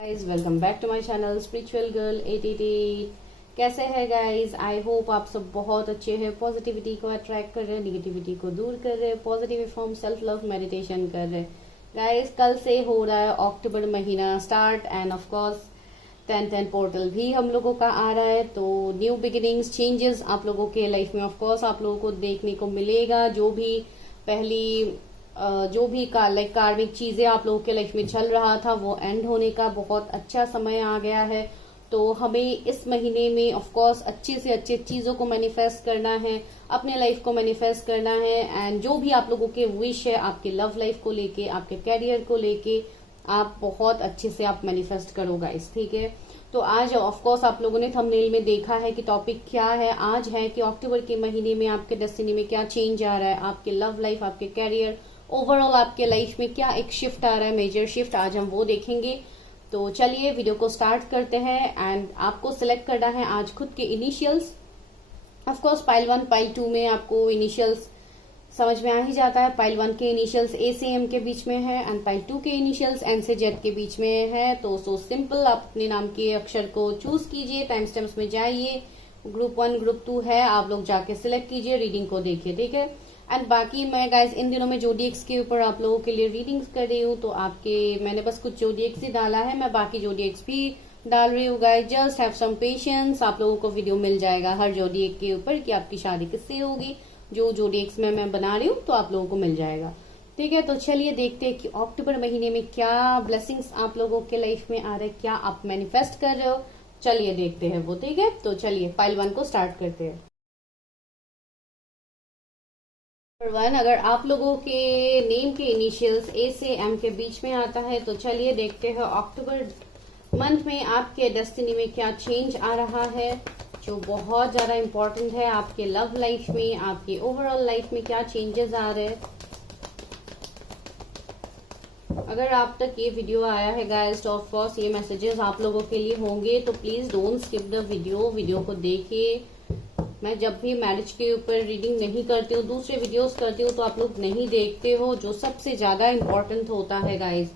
Guys welcome back to my channel spiritual girl 888। कैसे है guys? I hope आप सब बहुत अच्छे हैं। पॉजिटिविटी को अट्रैक्ट कर रहे हैं, निगेटिविटी को दूर कर रहे हैं, positive form self love meditation कर रहे हैं। गाइज कल से हो रहा है अक्टूबर महीना start end of course 10-10 portal भी हम लोगों का आ रहा है। तो न्यू बिगिनिंग्स चेंजेस आप लोगों के लाइफ में ऑफ कोर्स आप लोगों को देखने को मिलेगा। पहली जो भी कार्मिक चीजें आप लोगों के लाइफ में चल रहा था वो एंड होने का बहुत अच्छा समय आ गया है। तो हमें इस महीने में ऑफ कोर्स अच्छे से अच्छे चीजों को मैनिफेस्ट करना है, अपने लाइफ को मैनिफेस्ट करना है। एंड जो भी आप लोगों के विश है आपके लव लाइफ को लेके, आपके कैरियर को लेके, आप बहुत अच्छे से आप मैनिफेस्ट करो गाइस, ठीक है। तो आज ऑफ कोर्स आप लोगों ने थंबनेल में देखा है कि टॉपिक क्या है। आज है कि अक्टूबर के महीने में आपके डेस्टिनी में क्या चेंज आ रहा है, आपके लव लाइफ, आपके कैरियर, ओवरऑल आपके लाइफ में क्या एक शिफ्ट आ रहा है, मेजर शिफ्ट। आज हम वो देखेंगे। तो चलिए वीडियो को स्टार्ट करते हैं। एंड आपको सिलेक्ट करना है आज खुद के initials. Of course pile 1 pile 2 में आपको इनिशियल्स समझ में आ ही जाता है। पाइल 1 के इनिशियल्स ए से एम के बीच में है एंड पाइल 2 के इनिशियल्स एन से जेड के बीच में है। तो सो सिंपल, आप अपने नाम के अक्षर को चूज कीजिए, टाइम स्टैम्प्स में जाइए, ग्रुप 1 ग्रुप 2 है, आप लोग जाके सिलेक्ट कीजिए, रीडिंग को देखिए, ठीक है। एंड बाकी मैं गाइस इन दिनों में जोडिएक्स के ऊपर आप लोगों के लिए रीडिंग्स कर रही हूँ। तो मैंने बस कुछ जोडिएक्स ही डाला है, मैं बाकी जोडिएक्स भी डाल रही हूँ guys. Just have some patience, आप लोगों को वीडियो मिल जाएगा हर जोडिएक के ऊपर कि आपकी शादी किससे होगी। जो जोडिएक्स में मैं बना रही हूँ तो आप लोगों को मिल जाएगा, ठीक है। तो चलिए देखते हैं कि अक्टूबर महीने में क्या ब्लेसिंग्स आप लोगों के लाइफ में आ रहे हैं, क्या आप मैनिफेस्ट कर रहे हो। चलिए देखते हैं वो, ठीक है। तो चलिए पाइल 1 को स्टार्ट करते हैं। नंबर 1, अगर आप लोगों के नेम के इनिशियल्स ए से एम के बीच में आता है तो चलिए देखते हैं अक्टूबर मंथ में आपके डेस्टिनी में क्या चेंज आ रहा है, जो बहुत ज्यादा इम्पोर्टेंट है। आपके लव लाइफ में, आपके ओवरऑल लाइफ में क्या चेंजेस आ रहे हैं। अगर आप तक ये वीडियो आया है गाइस तो ऑफ कोर्स ये मैसेजेस आप लोगों के लिए होंगे। तो please don't skip the video को देखिए। मैं जब भी मैरिज के ऊपर रीडिंग नहीं करती हूँ, दूसरे वीडियोस करती हूँ, तो आप लोग नहीं देखते हो, जो सबसे ज्यादा इम्पोर्टेंट होता है गाइज।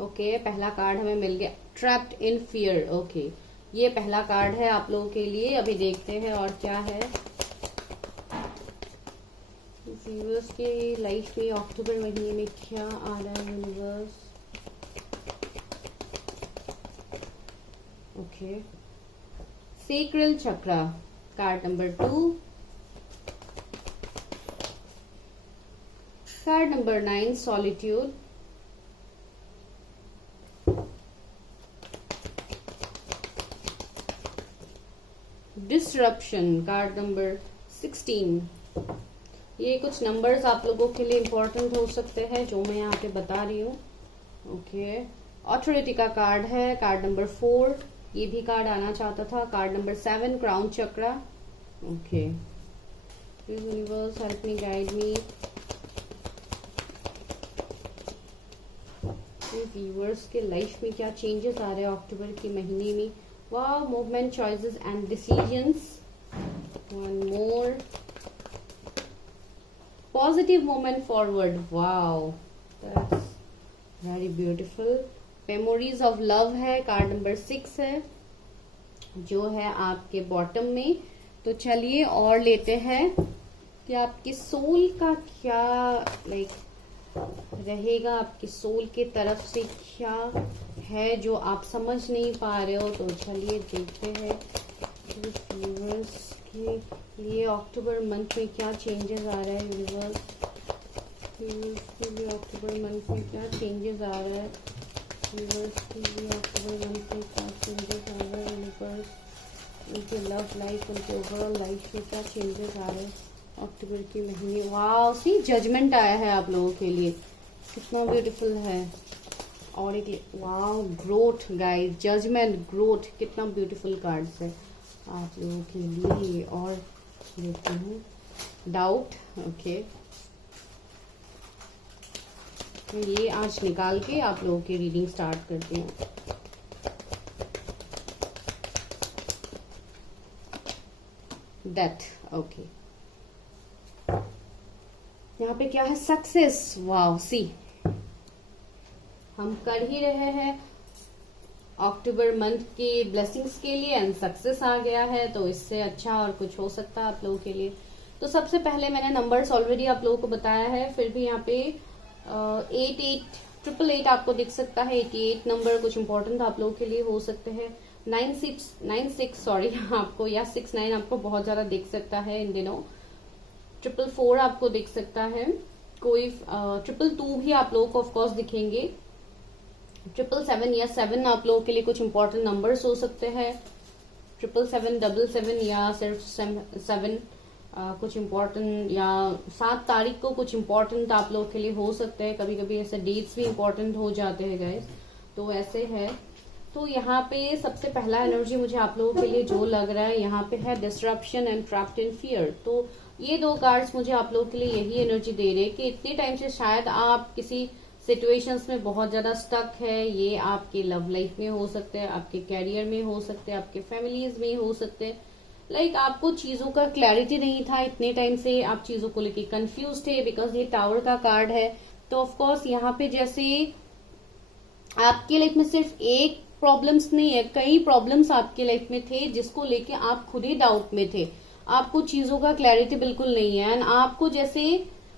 ओके, पहला कार्ड हमें मिल गया, ट्रैप्ड इन फियर। ओके, ये पहला कार्ड है आप लोगों के लिए। अभी देखते हैं और क्या है यूनिवर्स के लाइफ में अक्टूबर महीने में क्या आ रहा है universe. Okay, sacral chakra card number 2, card number 9 solitude, disruption card number 16। ये कुछ नंबर्स आप लोगों के लिए इंपॉर्टेंट हो सकते हैं जो मैं यहाँ पे बता रही हूँ। ओके, ऑथोरिटी का कार्ड है, कार्ड नंबर 4, ये भी कार्ड आना चाहता था। Card number 7 crown chakra. Okay, universe help me, guide me. Viewers के लाइफ में क्या चेंजेस आ रहे हैं अक्टूबर के महीने में। वाह, movement, choices and decisions. One more, positive moment forward. Wow, that's very beautiful. Memories of love है, कार्ड नंबर 6 है, जो है आपके बॉटम में। तो चलिए और लेते हैं कि आपके सोल का क्या रहेगा, आपके सोल के तरफ से क्या है जो आप समझ नहीं पा रहे हो। तो चलिए देखते हैं व्यूअर्स के लिए अक्टूबर मंथ में क्या चेंजेस आ रहा है। व्यूअर्स के लिए अक्टूबर मंथ में क्या चेंजेस आ रहा है। व्यूअर्स के लिए अक्टूबर मंथ में क्या चेंजेस आ रहा है। व्यूअर्स, उनके लव लाइफ, उनके ओवरऑल लाइफ में क्या चेंजेस आ रहे हैं अक्टूबर के महीने। वाह, सी जजमेंट आया है आप लोगों के लिए, कितना ब्यूटीफुल है। और एक वाह, ग्रोथ गाइस, जजमेंट, ग्रोथ, कितना ब्यूटीफुल कार्ड्स है आप लोगों के लिए। और देखती हूँ डाउट। ओके, ये आज निकाल के आप लोगों की रीडिंग स्टार्ट करती हूँ। डेथ। ओके, यहाँ पे क्या है, सक्सेस। वाव, सी हम कर ही रहे हैं अक्टूबर मंथ के ब्लेसिंग्स के लिए एंड सक्सेस आ गया है, तो इससे अच्छा और कुछ हो सकता है आप लोगों के लिए। तो सबसे पहले मैंने नंबर्स ऑलरेडी आप लोगों को बताया है, फिर भी यहाँ पे 8888 आपको दिख सकता है। 88 नंबर कुछ इंपॉर्टेंट आप लोगों के लिए हो सकते हैं। 96 सॉरी आपको, या 69 आपको बहुत ज्यादा दिख सकता है इन दिनों। 444 आपको दिख सकता है, कोई 222 भी आप लोगों को ऑफकोर्स दिखेंगे। 777 या 7 आप लोगों के लिए कुछ इंपॉर्टेंट नंबर्स हो सकते हैं। 777 या सिर्फ 7 कुछ इंपॉर्टेंट, या 7 तारीख को कुछ इंपॉर्टेंट आप लोगों के लिए हो सकते हैं। कभी कभी ऐसे डेट्स भी इंपॉर्टेंट हो जाते हैं गाइस, तो ऐसे है। तो यहाँ पे सबसे पहला एनर्जी मुझे आप लोगों के लिए जो लग रहा है यहाँ पे है disruption and trapped in fear. तो ये 2 कार्ड्स मुझे आप लोगों के लिए यही एनर्जी दे रहे हैं कि इतने टाइम से शायद आप किसी सिचुएशंस में बहुत ज्यादा स्टक है। ये आपके लव लाइफ में हो सकते हैं, आपके कैरियर में हो सकते हैं, आपके फैमिलीज में हो सकते हैं। लाइक आपको चीजों का क्लैरिटी नहीं था, इतने टाइम से आप चीजों को लेके कंफ्यूज थे, बिकॉज ये टावर का कार्ड है। तो ऑफकोर्स यहाँ पे जैसे आपके लाइफ में सिर्फ एक प्रॉब्लम्स नहीं है, कई प्रॉब्लम्स आपके लाइफ में थे जिसको लेके आप खुद ही डाउट में थे। आपको चीजों का क्लैरिटी बिल्कुल नहीं है एंड आपको जैसे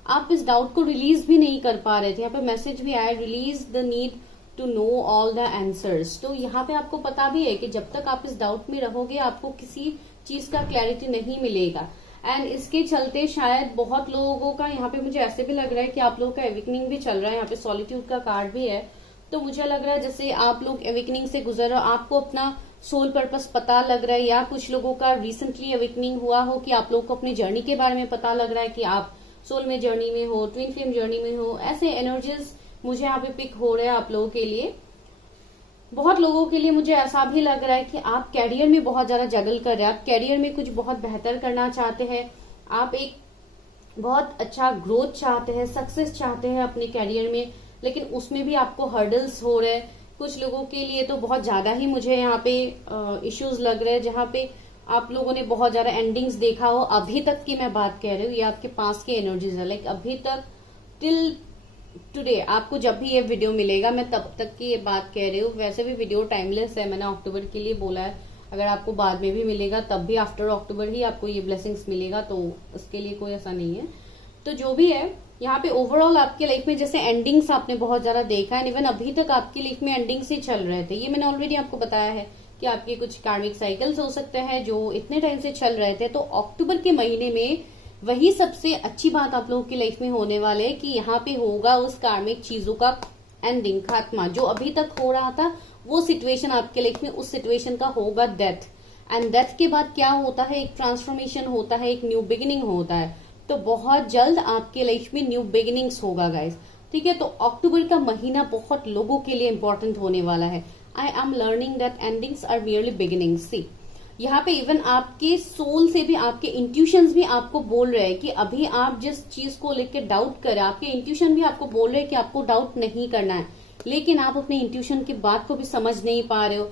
आप इस डाउट को रिलीज भी नहीं कर पा रहे थे। यहाँ पे मैसेज भी आया, release the need to know all the answers. तो यहाँ पे आपको पता भी है कि जब तक आप इस डाउट में रहोगे आपको किसी चीज का क्लैरिटी नहीं मिलेगा। एंड इसके चलते शायद बहुत लोगों का यहाँ पे मुझे ऐसे भी लग रहा है कि आप लोगों का एविकनिंग भी चल रहा है। यहाँ पे सॉलिट्यूड का कार्ड भी है, तो मुझे लग रहा है जैसे आप लोग एविकनिंग से गुजर रहे हो, आपको अपना सोल पर्पस पता लग रहा है, या कुछ लोगों का रिसेंटली एविकनिंग हुआ हो कि आप लोगों को अपनी जर्नी के बारे में पता लग रहा है कि आप सोल में जर्नी में हो, ट्विन फ्लेम जर्नी में हो। ऐसे एनर्जीज मुझे यहाँ पे पिक हो रहे हैं आप लोगों के लिए। बहुत लोगों के लिए मुझे ऐसा भी लग रहा है कि आप कैरियर में बहुत ज्यादा जगल कर रहे हैं, आप कैरियर में कुछ बहुत बेहतर करना चाहते हैं, आप एक बहुत अच्छा ग्रोथ चाहते हैं, सक्सेस चाहते हैं अपने कैरियर में, लेकिन उसमें भी आपको हर्डल्स हो रहे हैं। कुछ लोगों के लिए तो बहुत ज्यादा ही मुझे यहाँ पे इश्यूज लग रहे हैं, जहाँ पे आप लोगों ने बहुत ज्यादा एंडिंग्स देखा हो। अभी तक की मैं बात कह रही हूँ, ये आपके पास की एनर्जीज है। लाइक अभी तक टिल टुडे आपको जब भी ये वीडियो मिलेगा मैं तब तक की ये बात कह रही हूँ। वैसे भी वीडियो टाइमलेस है, मैंने अक्टूबर के लिए बोला है। अगर आपको बाद में भी मिलेगा तब भी आफ्टर अक्टूबर ही आपको ये ब्लेसिंग्स मिलेगा, तो उसके लिए कोई ऐसा नहीं है। तो जो भी है यहाँ पे ओवरऑल आपके लाइफ में जैसे एंडिंग्स आपने बहुत ज्यादा देखा है, इवन अभी तक आपकी लाइफ में एंडिंग्स ही चल रहे थे। ये मैंने ऑलरेडी आपको बताया है कि आपके कुछ कार्मिक साइकिल्स हो सकते हैं जो इतने टाइम से चल रहे थे। तो अक्टूबर के महीने में वही सबसे अच्छी बात आप लोगों की लाइफ में होने वाले है कि यहाँ पे होगा उस कार्मिक चीजों का एंडिंग, खात्मा। जो अभी तक हो रहा था वो सिचुएशन आपके लाइफ में, उस सिचुएशन का होगा डेथ। एंड डेथ के बाद क्या होता है, एक ट्रांसफॉर्मेशन होता है, एक न्यू बिगिनिंग होता है। तो बहुत जल्द आपके लाइफ में न्यू बिगिनिंग्स होगा गाइस, ठीक है। तो अक्टूबर का महीना बहुत लोगों के लिए इंपॉर्टेंट होने वाला है। I am learning that endings are merely beginnings. See यहाँ पे इवन आपके सोल से भी, आपके इंट्यूशंस भी आपको बोल रहे हैं कि अभी आप जिस चीज को लेकर डाउट कर रहे हैं, आपके इंट्यूशन भी आपको बोल रहे हैं कि आपको डाउट नहीं करना है, लेकिन आप अपने इंट्यूशन की बात को भी समझ नहीं पा रहे हो।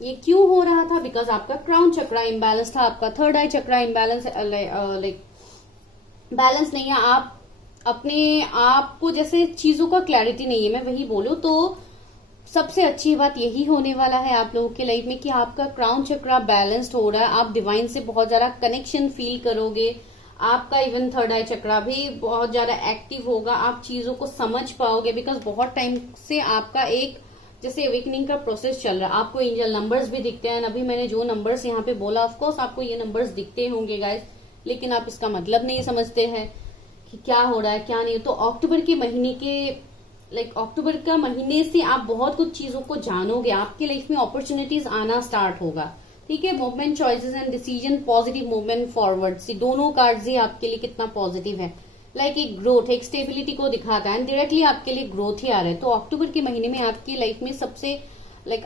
ये क्यों हो रहा था? बिकॉज आपका क्राउन चक्रा इम्बैलेंस था, आपका थर्ड आई चक्रा इम्बैलेंस, लाइक बैलेंस नहीं है। आप अपने आप को जैसे चीजों का क्लैरिटी नहीं है, मैं वही बोलूं तो सबसे अच्छी बात यही होने वाला है आप लोगों के लाइफ में कि आपका क्राउन चक्रा बैलेंस्ड हो रहा है, आप डिवाइन से बहुत ज्यादा कनेक्शन फील करोगे, आपका इवन थर्ड आई चक्रा भी बहुत ज्यादा एक्टिव होगा, आप चीजों को समझ पाओगे। बिकॉज बहुत टाइम से आपका एक जैसे अवेकनिंग का प्रोसेस चल रहा है, आपको एंजल नंबर्स भी दिखते हैं। अभी मैंने जो नंबर्स यहाँ पे बोला, ऑफकोर्स आपको ये नंबर्स दिखते होंगे गाइस, लेकिन आप इसका मतलब नहीं समझते हैं कि क्या हो रहा है क्या नहीं। तो अक्टूबर के महीने के अक्टूबर का महीने से आप बहुत कुछ चीजों को जानोगे, आपके लाइफ में अपॉर्चुनिटीज आना स्टार्ट होगा, ठीक है। Movement, choices and decision, positive movement forward. See दोनों कार्ड्स ही आपके लिए कितना पॉजिटिव है। एक ग्रोथ, एक स्टेबिलिटी को दिखाता है एंड डायरेक्टली आपके लिए ग्रोथ ही आ रहा है। तो अक्टूबर के महीने में आपकी लाइफ में सबसे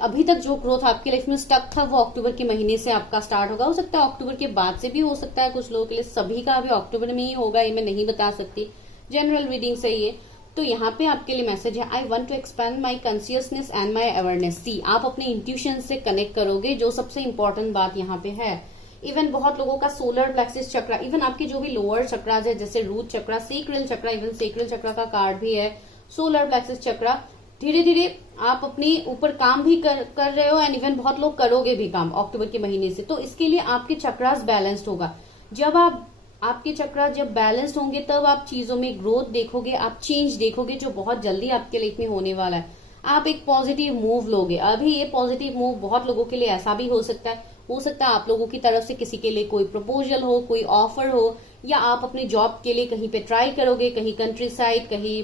अभी तक जो ग्रोथ आपकी लाइफ में स्टक था वो अक्टूबर के महीने से आपका स्टार्ट होगा। हो सकता है अक्टूबर के बाद से भी हो सकता है कुछ लोगों के लिए, सभी का अभी अक्टूबर में ही होगा ये मैं नहीं बता सकती, जनरल रीडिंग से ये। तो यहाँ पे आपके लिए मैसेज है, I want to expand my consciousness and my awareness. See आप अपने इंट्यूशन से कनेक्ट करोगे, जो सबसे इंपॉर्टेंट बात यहाँ पे है इवन बहुत लोगों का सोलर प्लेक्सिस चक्रा, इवन आपके जो भी लोअर चक्रास है जैसे रूट चक्रा, सेक्रल चक्रा, इवन सेक्रल चक्रा का कार्ड भी है, सोलर प्लेक्सिस चक्रा, धीरे धीरे आप अपने ऊपर काम भी कर रहे हो, एंड इवन बहुत लोग करोगे भी काम अक्टूबर के महीने से। तो इसके लिए आपके चक्रास बैलेंस्ड होगा। जब आपके चक्रा जब बैलेंस्ड होंगे तब आप चीजों में ग्रोथ देखोगे, आप चेंज देखोगे, जो बहुत जल्दी आपके लाइफ में होने वाला है। आप एक पॉजिटिव मूव लोगे। अभी ये पॉजिटिव मूव बहुत लोगों के लिए ऐसा भी हो सकता है आप लोगों की तरफ से किसी के लिए कोई प्रपोजल हो, कोई ऑफर हो, या आप अपने जॉब के लिए कहीं पे ट्राई करोगे, कहीं कंट्री साइड, कहीं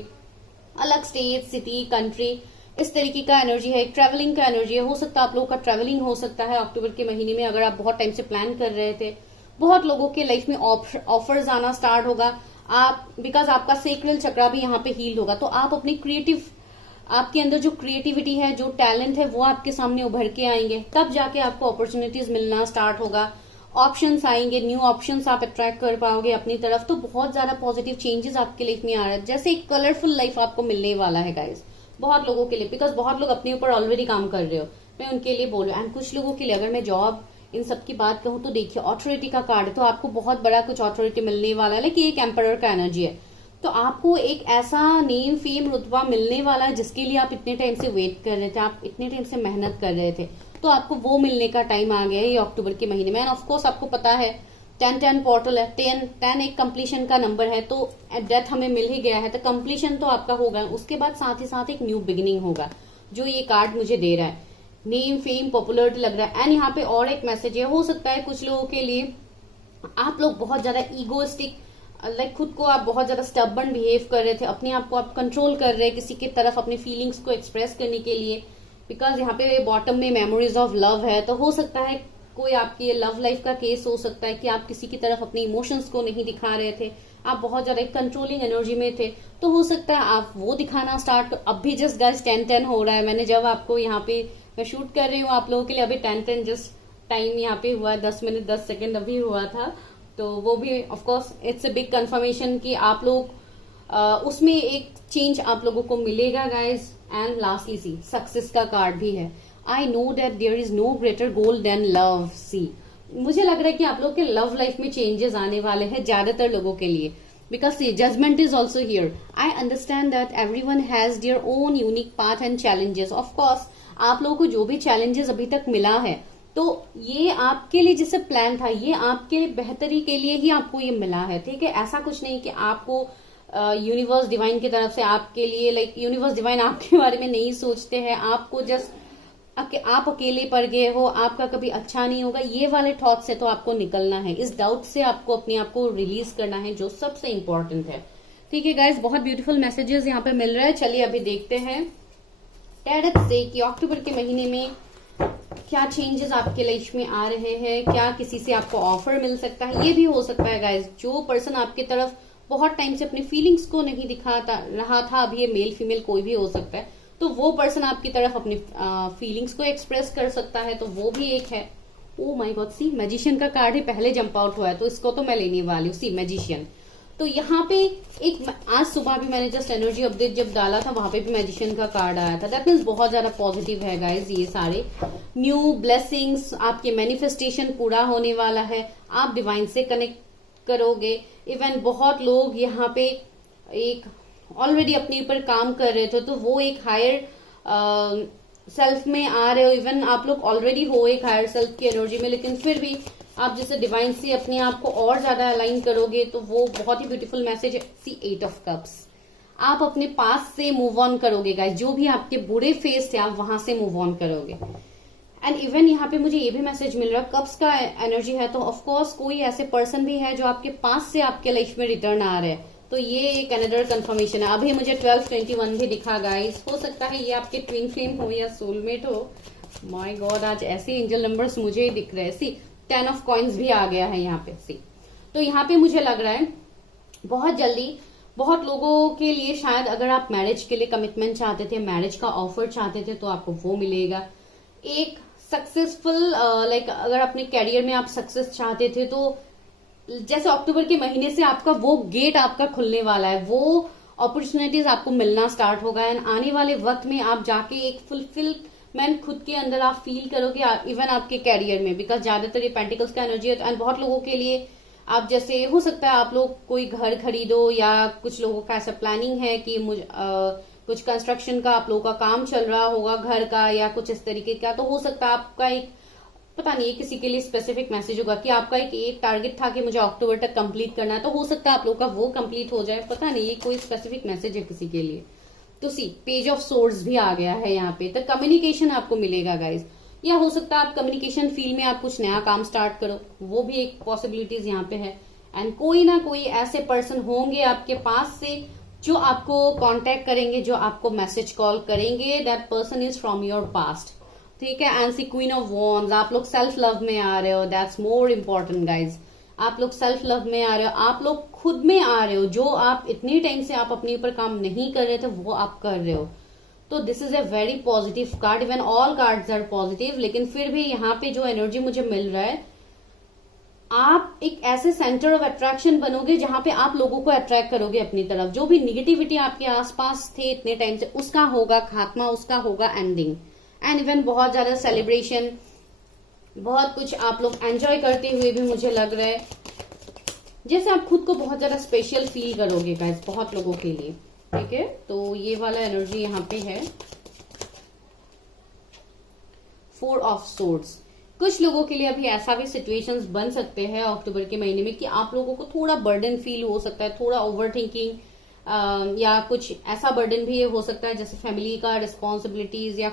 अलग स्टेट, सिटी, कंट्री, इस तरीके का एनर्जी है। ट्रैवलिंग का एनर्जी है, हो सकता है आप लोगों का ट्रैवलिंग हो सकता है अक्टूबर के महीने में। अगर आप बहुत टाइम से प्लान कर रहे थे, बहुत लोगों के लाइफ में ऑफर्स आना स्टार्ट होगा। आप बिकॉज आपका सेक्रल चक्रा भी यहाँ पे हील होगा, तो आप अपनी क्रिएटिव, आपके अंदर जो क्रिएटिविटी है, जो टैलेंट है, वो आपके सामने उभर के आएंगे। तब जाके आपको अपॉर्चुनिटीज मिलना स्टार्ट होगा, ऑप्शंस आएंगे, न्यू ऑप्शंस आप अट्रैक्ट कर पाओगे अपनी तरफ। तो बहुत ज्यादा पॉजिटिव चेंजेस आपके लाइफ में आ रहा है, जैसे एक कलरफुल लाइफ आपको मिलने वाला है गाइस बहुत लोगों के लिए, बिकॉज बहुत लोग अपने ऊपर ऑलरेडी काम कर रहे हो, मैं उनके लिए बोल रही हूँ। एंड कुछ लोगों के लिए अगर मैं जॉब इन सब की बात कहूँ तो देखिए ऑथोरिटी का कार्ड है, तो आपको बहुत बड़ा कुछ ऑथोरिटी मिलने वाला है, कि एक एम्परर का एनर्जी है। तो आपको एक ऐसा नेम, फेम, रुतबा मिलने वाला है जिसके लिए आप इतने टाइम से वेट कर रहे थे, आप इतने टाइम से मेहनत कर रहे थे, तो आपको वो मिलने का टाइम आ गया है ये अक्टूबर के महीने में। एंड ऑफकोर्स आपको पता है 10-10 पोर्टल है, 10 एक कंप्लीशन का नंबर है, तो डेथ हमें मिल ही गया है, तो कंप्लीशन तो आपका होगा। उसके बाद साथ ही साथ एक न्यू बिगिनिंग होगा, जो ये कार्ड मुझे दे रहा है। नेम, फेम, पॉपुलरिटी लग रहा है। एंड यहाँ पे और एक मैसेज है, हो सकता है कुछ लोगों के लिए आप लोग बहुत ज्यादा ईगोइस्टिक, लाइक खुद को आप बहुत ज्यादा स्टबर्न बिहेव कर रहे थे, अपने आप को आप कंट्रोल कर रहे हैं किसी की तरफ अपनी फीलिंग्स को एक्सप्रेस करने के लिए, बिकॉज यहाँ पे बॉटम में मेमोरीज ऑफ लव है। तो हो सकता है कोई आपकी लव लाइफ का केस हो सकता है कि आप किसी की तरफ अपने इमोशंस को नहीं दिखा रहे थे, आप बहुत ज्यादा कंट्रोलिंग एनर्जी में थे, तो हो सकता है आप वो दिखाना स्टार्ट। अब भी जस्ट गाइस 10-10 हो रहा है, मैंने जब आपको यहाँ पे मैं शूट कर रही हूँ आप लोगों के लिए, अभी 10-10 जस्ट टाइम यहाँ पे हुआ, 10 मिनट 10 सेकेंड अभी हुआ था। तो वो भी of course it's a big confirmation कि आप लोग उसमें एक चेंज आप लोगों को मिलेगा guys. And lastly see success का कार्ड भी है। I know that there is no greater goal than love. See मुझे लग रहा है कि आप लोग के लव लाइफ में चेंजेस आने वाले हैं ज्यादातर लोगों के लिए, because see judgment is also here. I understand that everyone has their own unique path and challenges. Of course आप लोगों को जो भी चैलेंजेस अभी तक मिला है, तो ये आपके लिए जैसे प्लान था, ये आपके बेहतरी के लिए ही आपको ये मिला है, ठीक है। ऐसा कुछ नहीं कि आपको यूनिवर्स डिवाइन की तरफ से आपके लिए, लाइक यूनिवर्स डिवाइन आपके बारे में नहीं सोचते हैं, आपको जस्ट आप अकेले पड़ गए हो, आपका कभी अच्छा नहीं होगा, ये वाले थॉट से तो आपको निकलना है, इस डाउट से आपको अपने आप को रिलीज करना है, जो सबसे इंपॉर्टेंट है, ठीक है गाइज। बहुत ब्यूटीफुल मैसेजेस यहाँ पे मिल रहा है। चलिए अभी देखते हैं टैरट से कि अक्टूबर के महीने में क्या चेंजेस आपके लाइफ में आ रहे हैं, क्या किसी से आपको ऑफर मिल सकता है। ये भी हो सकता है गाइज जो पर्सन आपकी तरफ बहुत टाइम से अपनी फीलिंग्स को नहीं दिखाता रहा था, अभी ये मेल फीमेल कोई भी हो सकता है, तो वो पर्सन आपकी तरफ अपनी फीलिंग्स को एक्सप्रेस कर सकता है, तो वो भी एक है। Oh my god, see magician का कार्ड ही पहले जंप आउट हुआ है, तो इसको तो मैं लेने वाली हूँ। सी मैजिशियन, तो यहाँ पे एक आज सुबह भी मैंने जस्ट एनर्जी अपडेट जब डाला था, वहां पे भी मैजिशियन का कार्ड आया था। दैट मीन्स बहुत ज्यादा पॉजिटिव है गाइज। ये सारे न्यू ब्लेसिंग्स, आपके मैनिफेस्टेशन पूरा होने वाला है, आप डिवाइन से कनेक्ट करोगे। इवन बहुत लोग यहाँ पे एक ऑलरेडी अपने ऊपर काम कर रहे थे, तो वो एक हायर सेल्फ में आ रहे हो। इवन आप लोग ऑलरेडी हो एक हायर सेल्फ की एनर्जी में, लेकिन फिर भी आप जैसे डिवाइन से अपने आप को और ज्यादा अलाइन करोगे, तो वो बहुत ही ब्यूटीफुल मैसेज है। सी 8 ऑफ कप्स, आप अपने पास से मूव ऑन करोगे गाइस, जो भी आपके बुरे फेस थे आप वहां से मूव ऑन करोगे। एंड इवन यहाँ पे मुझे ये भी मैसेज मिल रहा है, कप्स का एनर्जी है, तो ऑफकोर्स कोई ऐसे पर्सन भी है जो आपके पास से आपके लाइफ में रिटर्न आ रहे हैं, तो ये एक अनदर कंफर्मेशन है। अभी मुझे 12-21 भी दिखा गाइस, हो सकता है ये आपके ट्विन फ्लेम हो या सोलमेट हो। माय गॉड, आज ऐसे एंजल नंबर्स मुझे ही दिख रहे हैं। सी 10 ऑफ कॉइन्स भी आ गया है यहाँ पे। सी तो यहाँ पे मुझे लग रहा है बहुत जल्दी बहुत लोगों के लिए, शायद अगर आप मैरिज के लिए कमिटमेंट चाहते थे, मैरिज का ऑफर चाहते थे, तो आपको वो मिलेगा। एक सक्सेसफुल लाइक अगर अपने कैरियर में आप सक्सेस चाहते थे, तो जैसे अक्टूबर के महीने से आपका वो गेट आपका खुलने वाला है, वो अपॉर्चुनिटीज आपको मिलना स्टार्ट होगा। एंड आने वाले वक्त में आप जाके एक फुलफिल मैन खुद के अंदर आप फील करोगे, इवन आपके कैरियर में, बिकॉज ज्यादातर ये पेंटिकल्स का एनर्जी है। एंड बहुत लोगों के लिए आप जैसे हो सकता है आप लोग कोई घर खरीदो, या कुछ लोगों का ऐसा प्लानिंग है कि कुछ कंस्ट्रक्शन का आप लोगों का काम चल रहा होगा घर का, या कुछ इस तरीके का। तो हो सकता है आपका एक, पता नहीं, किसी के लिए स्पेसिफिक मैसेज होगा कि आपका एक टारगेट था कि मुझे अक्टूबर तक कंप्लीट करना है, तो हो सकता है आप लोग का वो कंप्लीट हो जाए, पता नहीं, ये कोई स्पेसिफिक मैसेज है किसी के लिए। तो सी पेज ऑफ सोर्ड्स भी आ गया है यहाँ पे, तो कम्युनिकेशन आपको मिलेगा गाइज, या हो सकता है आप कम्युनिकेशन फील्ड में आप कुछ नया काम स्टार्ट करो, वो भी एक पॉसिबिलिटीज यहाँ पे है। एंड कोई ना कोई ऐसे पर्सन होंगे आपके पास से जो आपको कांटेक्ट करेंगे, जो आपको मैसेज कॉल करेंगे, that person is from your past, ठीक है। And see queen of wands, आप लोग सेल्फ लव में आ रहे हो, दैट्स मोर इम्पोर्टेंट गाइज। आप लोग सेल्फ लव में आ रहे हो, आप लोग खुद में आ रहे हो, जो आप इतने टाइम से आप अपने ऊपर काम नहीं कर रहे थे वो आप कर रहे हो। तो this is a very positive card, even all cards are positive, लेकिन फिर भी यहाँ पे जो एनर्जी मुझे मिल रहा है, आप एक ऐसे सेंटर ऑफ अट्रैक्शन बनोगे जहां पे आप लोगों को अट्रैक्ट करोगे अपनी तरफ। जो भी निगेटिविटी आपके आसपास थे इतने टाइम से, उसका होगा खात्मा, उसका होगा एंडिंग। एंड इवन बहुत ज्यादा सेलिब्रेशन, बहुत कुछ आप लोग एंजॉय करते हुए भी मुझे लग रहा है जैसे आप खुद को बहुत ज्यादा स्पेशल फील करोगे गाइस, बहुत लोगों के लिए, ठीक है। तो ये वाला एनर्जी यहाँ पे है। 4 ऑफ सोर्ड्स, कुछ लोगों के लिए अभी ऐसा भी सिचुएशंस बन सकते हैं अक्टूबर के महीने में कि आप लोगों को थोड़ा बर्डन फील हो सकता है, थोड़ा ओवर थिंकिंग, या कुछ ऐसा बर्डन भी हो सकता है जैसे फैमिली का रिस्पॉन्सिबिलिटीज, या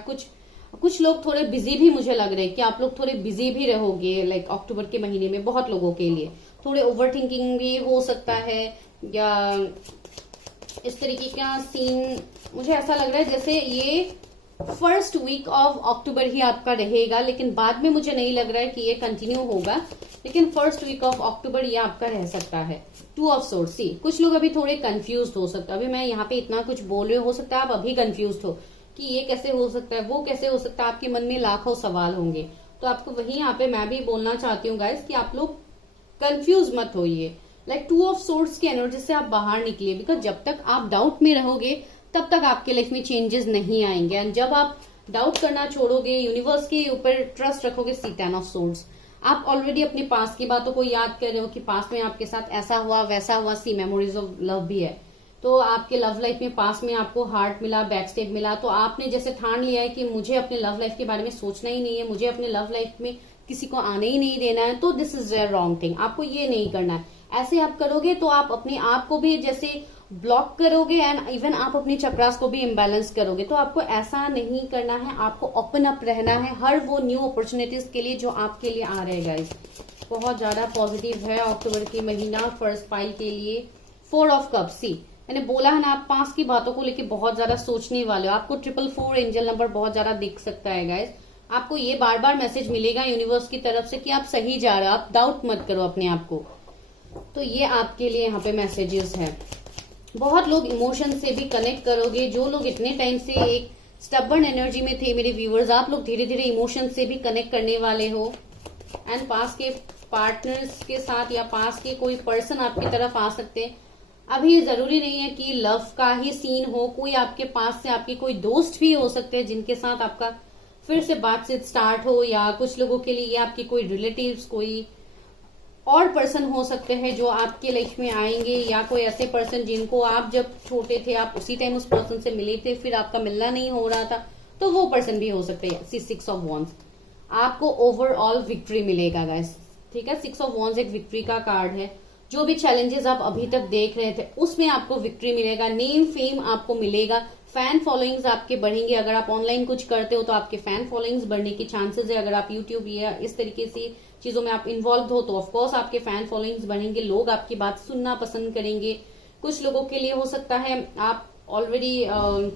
कुछ लोग थोड़े बिजी भी, मुझे लग रहा है कि आप लोग थोड़े बिजी भी रहोगे लाइक अक्टूबर के महीने में। बहुत लोगों के लिए थोड़े ओवर थिंकिंग भी हो सकता है, या इस तरीके का सीन मुझे ऐसा लग रहा है जैसे ये फर्स्ट वीक ऑफ अक्टूबर ही आपका रहेगा, लेकिन बाद में मुझे नहीं लग रहा है कि ये कंटिन्यू होगा, लेकिन फर्स्ट वीक ऑफ अक्टूबर ये आपका रह सकता है। 2 ऑफ सोर्ड्स, सी कुछ लोग अभी थोड़े कंफ्यूज हो सकता है, अभी मैं यहाँ पे इतना कुछ बोल रही हूँ, हो सकता है आप अभी कंफ्यूज हो कि ये कैसे हो सकता है, वो कैसे हो सकता है, आपके मन में लाखों सवाल होंगे। तो आपको वही यहाँ पे मैं भी बोलना चाहती हूँ गाइस कि आप लोग कंफ्यूज मत होइए, लाइक 2 ऑफ सोर्ड्स की एनर्जी से आप बाहर निकलिए, बिकॉज जब तक आप डाउट में रहोगे तब तक आपके लाइफ में चेंजेस नहीं आएंगे। एंड जब आप डाउट करना छोड़ोगे, यूनिवर्स के ऊपर ट्रस्ट रखोगे, सी 10 ऑफ सोर्ड्स, आप ऑलरेडी अपने पास की बातों को याद कर रहे हो कि पास में आपके साथ ऐसा हुआ वैसा हुआ, सी मेमोरीज ऑफ लव भी है। तो आपके लव लाइफ में पास में आपको हार्ट मिला, बैकस्टेप मिला, तो आपने जैसे ठान लिया है कि मुझे अपने लव लाइफ के बारे में सोचना ही नहीं है, मुझे अपने लव लाइफ में किसी को आने ही नहीं देना है, तो this is a wrong thing, आपको ये नहीं करना है। ऐसे आप करोगे तो आप अपने आप को भी जैसे ब्लॉक करोगे, एंड इवन आप अपने चक्रास को भी इम्बैलेंस करोगे। तो आपको ऐसा नहीं करना है, आपको ओपन अप रहना है हर वो न्यू अपॉर्चुनिटीज के लिए जो आपके लिए आ रहे हैं गाइस। बहुत ज्यादा पॉजिटिव है अक्टूबर की महीना फर्स्ट पाइल के लिए। 4 ऑफ कप्स, सी मैंने बोला है ना, आप पास की बातों को लेके बहुत ज्यादा सोचने वाले हो। आपको 444 एंजल नंबर बहुत ज्यादा दिख सकता है गाइस। आपको ये बार बार मैसेज मिलेगा यूनिवर्स की तरफ से कि आप सही जा रहे हो, आप डाउट मत करो अपने आप को। तो ये आपके लिए यहाँ पे मैसेजेस है। बहुत लोग इमोशन से भी कनेक्ट करोगे, जो लोग इतने टाइम से एक स्टबर्न एनर्जी में थे मेरे व्यूअर्स, आप लोग धीरे धीरे इमोशन से भी कनेक्ट करने वाले हो। एंड पास के पार्टनर्स के साथ या पास के कोई पर्सन आपकी तरफ आ सकते हैं। अभी ये जरूरी नहीं है कि लव का ही सीन हो, कोई आपके पास से आपके कोई दोस्त भी हो सकते हैं जिनके साथ आपका फिर से बातचीत स्टार्ट हो, या कुछ लोगों के लिए ये आपके कोई रिलेटिव्स, कोई और पर्सन हो सकते हैं जो आपके लाइफ में आएंगे, या कोई ऐसे पर्सन जिनको आप जब छोटे थे आप उसी टाइम उस पर्सन से मिले थे, फिर आपका मिलना नहीं हो रहा था, तो वो पर्सन भी हो सकते हैं। 6 ऑफ वॉन्ड्स, आपको ओवरऑल विक्ट्री मिलेगा गाइस, ठीक है। 6 ऑफ वॉन्ड्स एक विक्ट्री का कार्ड है। जो भी चैलेंजेस आप अभी तक देख रहे थे उसमें आपको विक्ट्री मिलेगा, नेम फेम आपको मिलेगा, फैन फॉलोइंग्स आपके बढ़ेंगे। अगर आप ऑनलाइन कुछ करते हो तो आपके फैन फॉलोइंग्स बढ़ने की चांसेस है। अगर आप यूट्यूब या इस तरीके से चीजों में आप इन्वॉल्व हो तो ऑफकोर्स आपके फैन फॉलोइंग्स बढ़ेंगे, लोग आपकी बात सुनना पसंद करेंगे। कुछ लोगों के लिए हो सकता है आप ऑलरेडी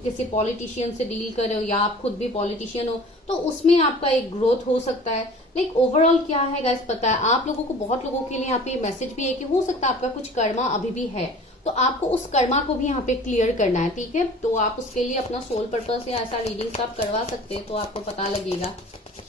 किसी पॉलिटिशियन से डील कर रहे हो, या आप खुद भी पॉलिटिशियन हो, तो उसमें आपका एक ग्रोथ हो सकता है। लाइक ओवरऑल क्या है गाइस, पता है आप लोगों को, बहुत लोगों के लिए यहाँ पे मैसेज भी है कि हो सकता है आपका कुछ कर्मा अभी भी है, तो आपको उस कर्मा को भी यहाँ पे क्लियर करना है, ठीक है। तो आप उसके लिए अपना सोल पर्पस या ऐसा रीडिंग्स आप करवा सकते हैं, तो आपको पता लगेगा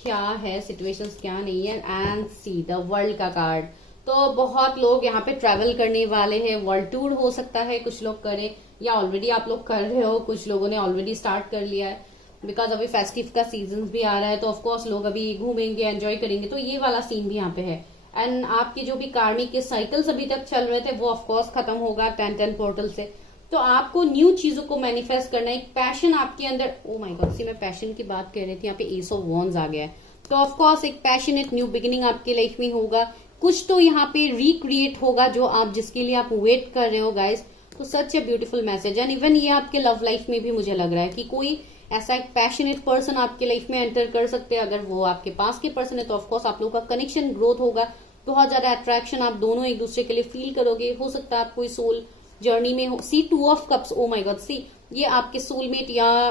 क्या है सिचुएशंस, क्या नहीं है। एंड सी द वर्ल्ड का कार्ड, तो बहुत लोग यहाँ पे ट्रैवल करने वाले हैं, वर्ल्ड टूर हो सकता है कुछ लोग करें, या ऑलरेडी आप लोग कर रहे हो, कुछ लोगों ने ऑलरेडी स्टार्ट कर लिया है। बिकॉज अभी फेस्टिव का सीजन भी आ रहा है, तो ऑफकोर्स लोग अभी घूमेंगे, एंजॉय करेंगे, तो ये वाला सीन भी यहाँ पे है। एंड आपके जो भी कार्मिक के साइकिल्स अभी तक चल रहे थे वो ऑफकोर्स खत्म होगा 10-10 पोर्टल से। तो आपको न्यू चीजों को मैनिफेस्ट करना है, एक पैशन आपके अंदर। ओ माय गॉड, सी मैं पैशन की बात कर रही थी, यहाँ पे एस ऑफ वॉन्ड्स आ गया है। तो ऑफकोर्स एक पैशनेट न्यू बिगिनिंग आपके लाइफ में होगा, कुछ तो यहाँ पे रिक्रिएट होगा जो आप जिसके लिए आप वेट कर रहे हो गाइस। तो such a beautiful message. And even ये आपके लव लाइफ में भी मुझे लग रहा है कि कोई ऐसा एक पैशनेट पर्सन आपके लाइफ में एंटर कर सकते हैं। अगर वो आपके पास के पर्सन है तो ऑफकोर्स आप लोगों का कनेक्शन ग्रोथ होगा, बहुत ज्यादा अट्रैक्शन आप दोनों एक दूसरे के लिए फील करोगे। हो सकता है आप कोई सोल जर्नी में हो। See 2 of cups, oh my god, see ये आपके सोलमेट या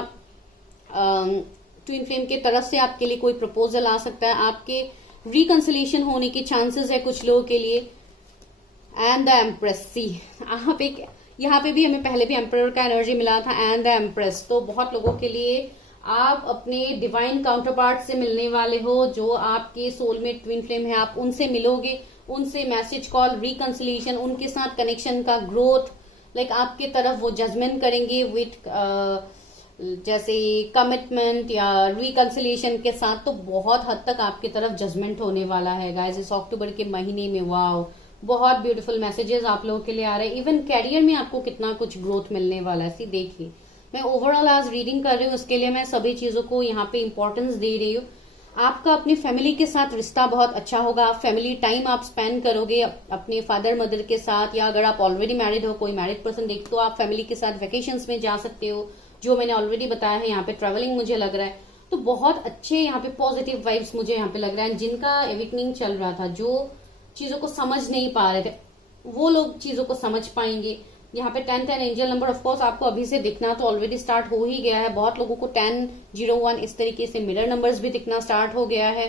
ट्विन फ्लेम के तरफ से आपके लिए कोई प्रपोजल आ सकता है, आपके रिकंसिलिएशन होने के चांसेस है कुछ लोगों के लिए। एंड द एम्प्रेस, सी आप एक, यहाँ पे भी हमें पहले भी एम्परर का एनर्जी मिला था, एंड द एम्प्रेस। तो बहुत लोगों के लिए आप अपने डिवाइन काउंटर पार्ट से मिलने वाले हो, जो आपके सोलमेट ट्विन फ्लेम है, आप उनसे मिलोगे, उनसे मैसेज कॉल, रिकंसिलिएशन, उनके साथ कनेक्शन का ग्रोथ, लाइक आपके तरफ वो जजमेंट करेंगे विथ जैसे कमिटमेंट या रिकंसिलिएशन के साथ। तो बहुत हद तक आपकी तरफ जजमेंट होने वाला है गाइस इस अक्टूबर के महीने में। वाओ, बहुत ब्यूटीफुल मैसेजेस आप लोगों के लिए आ रहे हैं। इवन कैरियर में आपको कितना कुछ ग्रोथ मिलने वाला है। सी देखिए, मैं ओवरऑल आज रीडिंग कर रही हूँ, उसके लिए मैं सभी चीजों को यहाँ पे इंपॉर्टेंस दे रही हूँ। आपका अपनी फैमिली के साथ रिश्ता बहुत अच्छा होगा, फैमिली टाइम आप स्पेंड करोगे अपने फादर मदर के साथ, या अगर आप ऑलरेडी मैरिड हो, कोई मैरिड पर्सन देख, तो आप फैमिली के साथ वेकेशंस में जा सकते हो, जो मैंने ऑलरेडी बताया है। यहाँ पे ट्रेवलिंग मुझे लग रहा है, तो बहुत अच्छे यहाँ पे पॉजिटिव वाइब्स मुझे यहाँ पे लग रहा है। जिनका एविकनिंग चल रहा था, जो चीजों को समझ नहीं पा रहे थे, वो लोग चीजों को समझ पाएंगे। यहाँ पे 10-10 एंजल नंबर ऑफकोर्स आपको अभी से दिखना तो ऑलरेडी स्टार्ट हो ही गया है। बहुत लोगों को 10-01 इस तरीके से मिरर नंबर्स भी दिखना स्टार्ट हो गया है।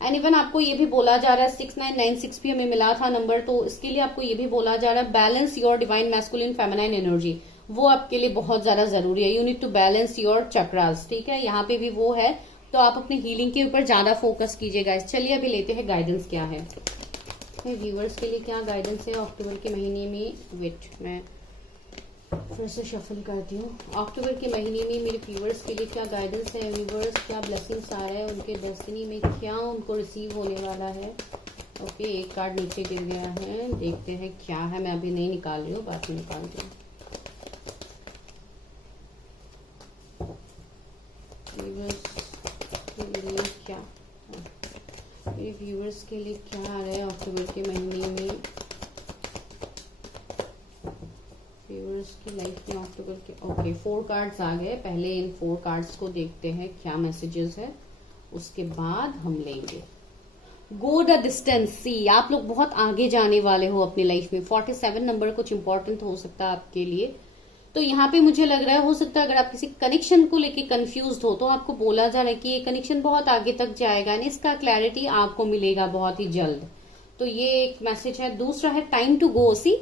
एंड इवन आपको ये भी बोला जा रहा है, 6996 भी हमें मिला था नंबर, तो इसके लिए आपको ये भी बोला जा रहा है balance your divine masculine feminine energy. वो आपके लिए बहुत ज्यादा जरूरी है। You need to balance your chakras, ठीक है, यहाँ पे भी वो है। तो आप अपने हीलिंग के ऊपर ज्यादा फोकस कीजिएगा। चलिए अभी लेते हैं गाइडेंस क्या है व्यूअर्स के लिए, क्या गाइडेंस है अक्टूबर के महीने में। वेट, मैं फिर से शफल करती हूँ। अक्टूबर के महीने में मेरे व्यूअर्स के लिए क्या गाइडेंस है यूनिवर्स, क्या ब्लेसिंग्स आ रहा है, उनके डेस्टिनी में क्या उनको रिसीव होने वाला है। ओके, एक कार्ड नीचे गिर गया है, देखते हैं क्या है। मैं अभी नहीं निकाल रही हूँ, बाद में निकालती हूँ। क्या मेरे व्यूअर्स के लिए क्या आ रहा है अक्टूबर के महीने में, व्यूअर्स की लाइफ में अक्टूबर के। ओके, 4 कार्ड्स आ गए। पहले इन 4 कार्ड्स को देखते हैं क्या मैसेजेस है, उसके बाद हम लेंगे। गो द डिस्टेंस, सी आप लोग बहुत आगे जाने वाले हो अपनी लाइफ में। 47 नंबर कुछ इंपॉर्टेंट हो सकता है आपके लिए। तो यहाँ पे मुझे लग रहा है, हो सकता है अगर आप किसी कनेक्शन को लेके कंफ्यूज हो, तो आपको बोला जा रहा है कि ये कनेक्शन बहुत आगे तक जाएगा, यानी इसका क्लैरिटी आपको मिलेगा बहुत ही जल्द। तो ये एक मैसेज है। दूसरा है टाइम टू गो। सी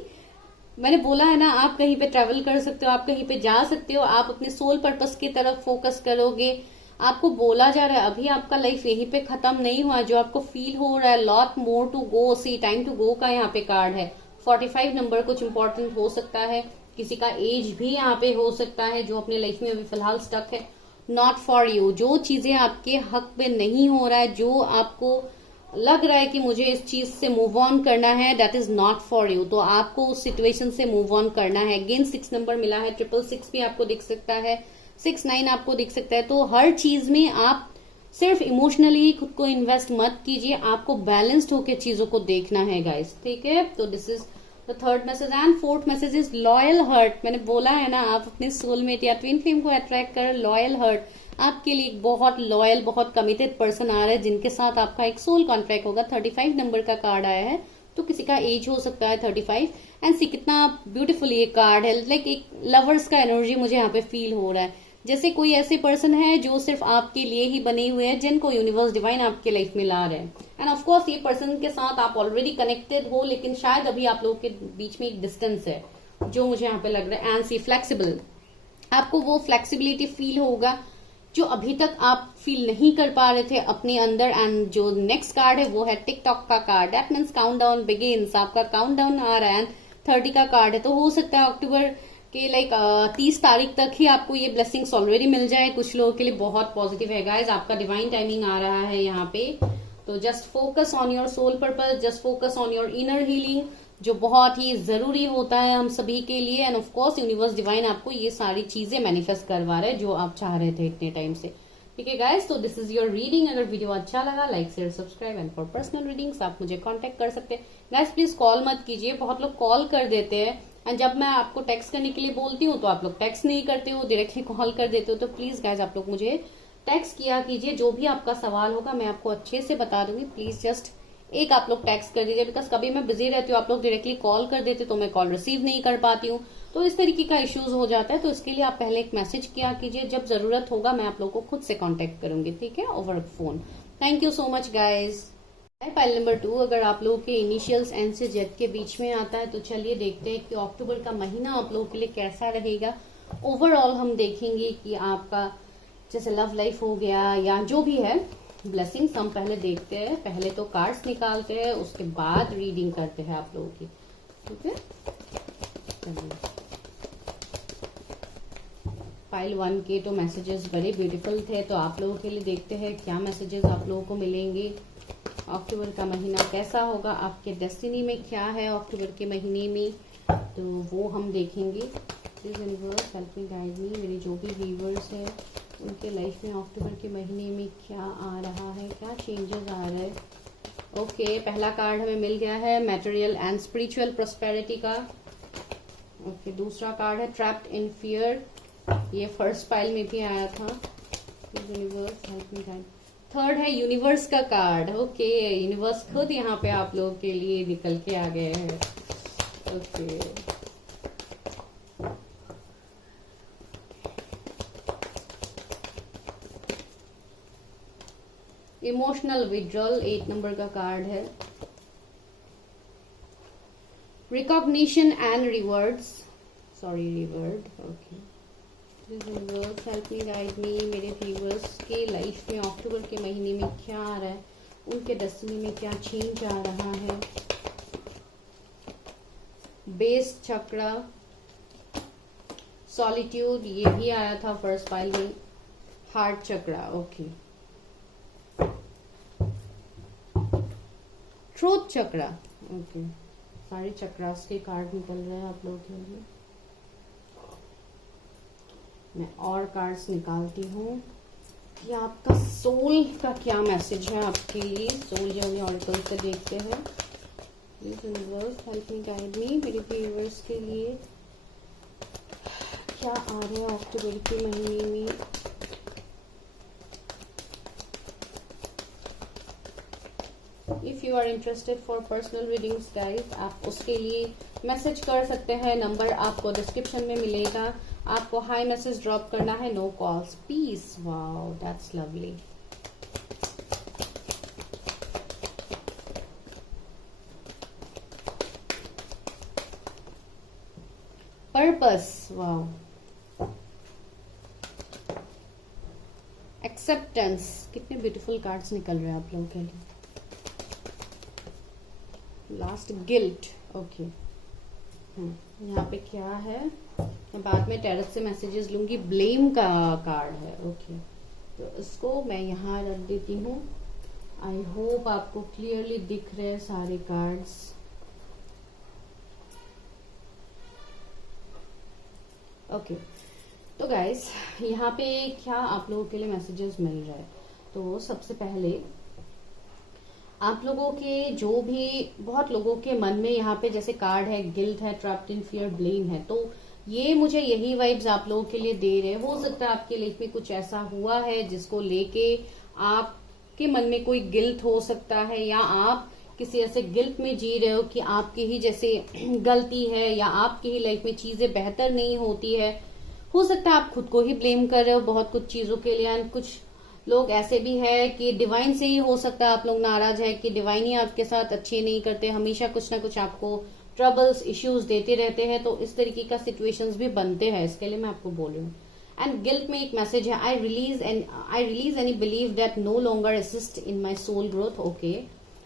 मैंने बोला है ना, आप कहीं पे ट्रेवल कर सकते हो, आप कहीं पे जा सकते हो, आप अपने सोल पर्पस की तरफ फोकस करोगे। आपको बोला जा रहा है अभी आपका लाइफ यहीं पे खत्म नहीं हुआ, जो आपको फील हो रहा है lot more to go. See time to go का यहाँ पे कार्ड है। 45 नंबर कुछ इंपॉर्टेंट हो सकता है, किसी का एज भी यहाँ पे हो सकता है जो अपने लाइफ में अभी फिलहाल स्टक है। नॉट फॉर यू, जो चीजें आपके हक पे नहीं हो रहा है, जो आपको लग रहा है कि मुझे इस चीज से मूव ऑन करना है, that is not for you. तो आपको उस सिचुएशन से मूव ऑन करना है। अगेन 6 नंबर मिला है, 666 भी आपको दिख सकता है, 69 आपको दिख सकता है। तो हर चीज में आप सिर्फ इमोशनली खुद को इन्वेस्ट मत कीजिए, आपको बैलेंस्ड होकर चीजों को देखना है गाइस, ठीक है। तो this is the 3rd message. And 4th message is loyal heart. मैंने बोला है ना, आप अपने सोलमेट या ट्विन फ्लेम को अट्रैक्ट कर। लॉयल हर्ट आपके लिए एक बहुत लॉयल, बहुत कमिटेड पर्सन आ रहा है, जिनके साथ आपका एक सोल कॉन्ट्रैक्ट होगा। 35 नंबर का कार्ड आया है, तो किसी का एज हो सकता है 35। एंड सी कितना ब्यूटीफुल ये कार्ड है, लाइक एक लवर्स का एनर्जी मुझे यहाँ पे फील हो रहा है। जैसे कोई ऐसे पर्सन है जो सिर्फ आपके लिए ही बने हुए हैं, जिनको यूनिवर्स डिवाइन आपके लाइफ में ला रहे हैं। एंड ऑफकोर्स ये पर्सन के साथ आप ऑलरेडी कनेक्टेड हो, लेकिन शायद अभी आप लोगों के बीच में एक डिस्टेंस है, जो मुझे यहाँ पे लग रहा है। एंड सी फ्लेक्सिबल, आपको वो फ्लेक्सिबिलिटी फील होगा जो अभी तक आप फील नहीं कर पा रहे थे अपने अंदर। एंड जो नेक्स्ट कार्ड है वो है टिकटॉक का card. That means countdown begins, आपका काउंटडाउन आ रहा है। एंड 30 का कार्ड है, तो हो सकता है अक्टूबर कि लाइक 30 तारीख तक ही आपको ये ब्लेसिंग्स ऑलरेडी मिल जाए। कुछ लोगों के लिए बहुत पॉजिटिव है गाइज, आपका डिवाइन टाइमिंग आ रहा है यहाँ पे। तो just focus on your soul purpose, just focus on your inner healing, जो बहुत ही जरूरी होता है हम सभी के लिए। End of course universe divine आपको ये सारी चीजें मैनिफेस्ट करवा रहे हैं जो आप चाह रहे थे इतने टाइम से। ठीक है गाइज, तो दिस इज योर रीडिंग। अगर वीडियो अच्छा लगा like share subscribe, and for personal readings आप मुझे कांटेक्ट कर सकते हैं। गाइज प्लीज कॉल मत कीजिए, बहुत लोग कॉल कर देते हैं एंड जब मैं आपको टेक्स्ट करने के लिए बोलती हूँ तो आप लोग टेक्स्ट नहीं करते हो, डायरेक्टली कॉल कर देते हो। तो प्लीज गाइज आप लोग मुझे टेक्स्ट किया कीजिए, जो भी आपका सवाल होगा मैं आपको अच्छे से बता दूंगी। प्लीज जस्ट एक आप लोग टेक्स्ट कर दीजिए, बिकॉज कभी मैं बिजी रहती हूँ, आप लोग डायरेक्टली कॉल कर देते तो मैं कॉल रिसीव नहीं कर पाती हूँ, तो इस तरीके का इश्यूज हो जाता है। तो इसके लिए आप पहले एक मैसेज किया कीजिए, जब जरूरत होगा मैं आप लोग को खुद से कांटेक्ट करूंगी, ठीक है, over phone. Thank you so much guys. File number 2, अगर आप लोगों के इनिशियल्स एन से जेड के बीच में आता है तो चलिए देखते हैं कि अक्टूबर का महीना आप लोगों के लिए कैसा रहेगा। ओवरऑल हम देखेंगे कि आपका जैसे लव लाइफ हो गया या जो भी है ब्लेसिंग्स, हम पहले देखते हैं। पहले तो कार्ड्स निकालते हैं, उसके बाद रीडिंग करते हैं आप लोगों की, ठीक है। फाइल 1 के तो मैसेजेस बड़े ब्यूटीफुल थे, तो आप लोगों के लिए देखते हैं क्या मैसेजेस आप लोगों को मिलेंगे। अक्टूबर का महीना कैसा होगा, आपके डेस्टिनी में क्या है अक्टूबर के महीने में, तो वो हम देखेंगे। Please universe help me guide मी, मेरे जो भी व्यूवर्स है उनके लाइफ में अक्टूबर के महीने में क्या आ रहा है, क्या चेंजेस आ रहे हैं। ओके, पहला कार्ड हमें मिल गया है मैटेरियल एंड स्पिरिचुअल प्रॉस्पेरिटी का। ओके, दूसरा कार्ड है ट्रैप्ड इन फियर, ये फर्स्ट पाइल में भी आया था। Universe help me guide. Third है यूनिवर्स का कार्ड। ओके, यूनिवर्स खुद यहाँ पे आप लोगों के लिए निकल के आ गए हैं। ओके, इमोशनल विड्रॉल 8 नंबर का कार्ड है। Recognition and reverts, sorry revered. Okay, help me guide मी, मेरे व्यूवर्स के लाइफ में अक्टूबर के महीने में क्या आ रहा है, उनके डेस्टिनी में क्या चेंज आ रहा है। बेस चक्रा, सॉलिट्यूड, ये भी आया था फर्स्ट पाइल में। हार्ट चक्रा, ओके। ट्रूथ चक्रा, ओके। सारे चक्रास के कार्ड निकल रहे हैं आप लोगों के लिए। मैं और कार्ड्स निकालती हूँ कि आपका सोल का क्या मैसेज है आपके लिए। सोल जर्नी ऑरेकल से देखते हैं। Please universe help me guide मी, मेरे व्यूअर्स के लिए क्या आ रहा है अक्टूबर के महीने में। If you are interested for personal readings guys, आप उसके लिए मैसेज कर सकते हैं, नंबर आपको डिस्क्रिप्शन में मिलेगा। आपको हाई मैसेज ड्रॉप करना है, no calls, peace. Wow, that's lovely. Purpose, wow. Acceptance, कितने ब्यूटीफुल कार्ड्स निकल रहे हैं आप लोगों के लिए। Last guilt, okay. यहाँ पे क्या है, मैं बाद में टेरस से मैसेजेस लूंगी। ब्लेम का कार्ड है, ओके। तो इसको मैं यहाँ रख देती हूँ। आई होप आपको क्लियरली दिख रहे हैं सारे कार्ड्स। ओके, तो गाइस यहाँ पे क्या आप लोगों के लिए मैसेजेस मिल रहे हैं। तो सबसे पहले आप लोगों के जो भी, बहुत लोगों के मन में यहाँ पे जैसे कार्ड है, गिल्ट है, ट्रैप्ड इन फियर, ब्लेम है, तो ये मुझे यही वाइब्स आप लोगों के लिए दे रहे हैं। हो सकता है आपके लाइफ में कुछ ऐसा हुआ है जिसको लेके आपके मन में कोई गिल्ट हो सकता है, या आप किसी ऐसे गिल्ट में जी रहे हो कि आपकी ही जैसे गलती है या आपकी ही लाइफ में चीजें बेहतर नहीं होती है। हो सकता है आप खुद को ही ब्लेम कर रहे हो बहुत कुछ चीजों के लिए। एंड कुछ लोग ऐसे भी है कि डिवाइन से ही हो सकता है आप लोग नाराज है कि डिवाइन ही आपके साथ अच्छे नहीं करते, हमेशा कुछ ना कुछ आपको ट्रबल्स, इश्यूज देते रहते हैं। तो इस तरीके का सिचुएशंस भी बनते हैं, इसके लिए मैं आपको बोल रही हूँ। एंड गिल्ट में एक मैसेज है, I release any believe that no longer assist in my soul growth, okay.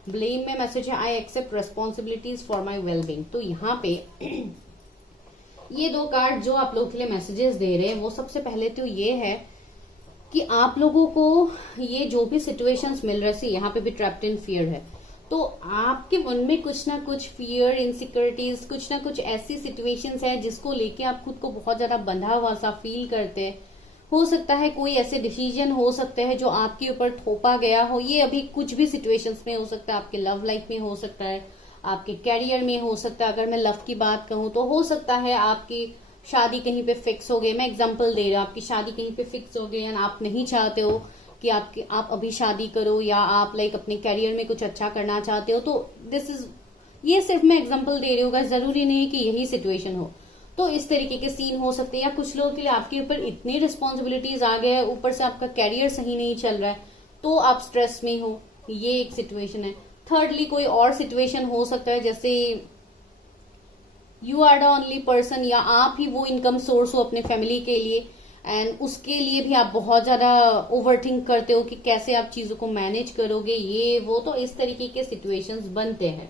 Blame में मैसेज है, I accept responsibilities for my wellbeing. तो यहाँ पे ये दो कार्ड जो आप लोगों के लिए मैसेजेस दे रहे हैं वो सबसे पहले तो ये है कि आप लोगों को ये जो भी सिचुएशंस मिल रहे थे, यहाँ पे भी ट्रैप्ड इन फियर है, तो आपके मन में कुछ ना कुछ फियर, इनसिक्योरिटीज, कुछ ना कुछ ऐसी सिचुएशंस है जिसको लेके आप खुद को बहुत ज्यादा बंधा हुआ सा फील करते हैं। हो सकता है कोई ऐसे डिसीजन हो सकते हैं जो आपके ऊपर थोपा गया हो, ये अभी कुछ भी सिचुएशंस में हो सकता है, आपके लव लाइफ में हो सकता है, आपके कैरियर में हो सकता है। अगर मैं लव की बात कहूँ तो हो सकता है आपकी शादी कहीं पे फिक्स हो गई, मैं एग्जांपल दे रही हूँ, आपकी शादी कहीं पे फिक्स हो गई एंड आप नहीं चाहते हो कि आप अभी शादी करो, या आप लाइक अपने कैरियर में कुछ अच्छा करना चाहते हो, तो ये सिर्फ मैं एग्जांपल दे रही हूँ, जरूरी नहीं कि यही सिचुएशन हो। तो इस तरीके के सीन हो सकते हैं, या कुछ लोगों के लिए आपके ऊपर इतनी रिस्पॉन्सिबिलिटीज आ गए, ऊपर से आपका कैरियर सही नहीं चल रहा है तो आप स्ट्रेस में हो, ये एक सिचुएशन है। थर्डली कोई और सिचुएशन हो सकता है, जैसे you are the only person, या आप ही वो इनकम सोर्स हो अपने फैमिली के लिए, एंड उसके लिए भी आप बहुत ज्यादा ओवरथिंक करते हो कि कैसे आप चीजों को मैनेज करोगे, ये वो, तो इस तरीके के सिचुएशंस बनते हैं।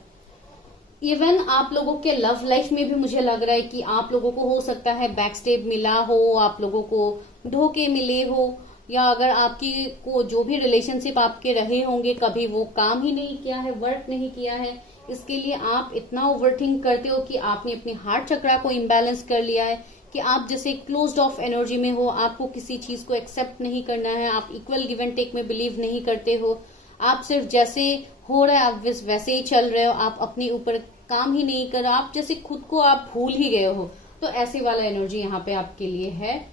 इवन आप लोगों के लव लाइफ में भी मुझे लग रहा है कि आप लोगों को हो सकता है बैकस्टेप मिला हो, आप लोगों को धोखे मिले हो, या अगर आपकी को जो भी रिलेशनशिप आपके रहे होंगे कभी वो काम ही नहीं किया है, वर्क नहीं किया है, इसके लिए आप इतना ओवरथिंक करते हो कि आपने अपने हार्ट चक्रा को इम्बैलेंस कर लिया है, कि आप जैसे क्लोज्ड ऑफ एनर्जी में हो, आपको किसी चीज को एक्सेप्ट नहीं करना है, आप इक्वल गिव एंड टेक में बिलीव नहीं करते हो, आप सिर्फ जैसे हो रहा है आप वैसे ही चल रहे हो, आप अपने ऊपर काम ही नहीं कर रहे, आप जैसे खुद को आप भूल ही गए हो। तो ऐसे वाला एनर्जी यहाँ पे आपके लिए है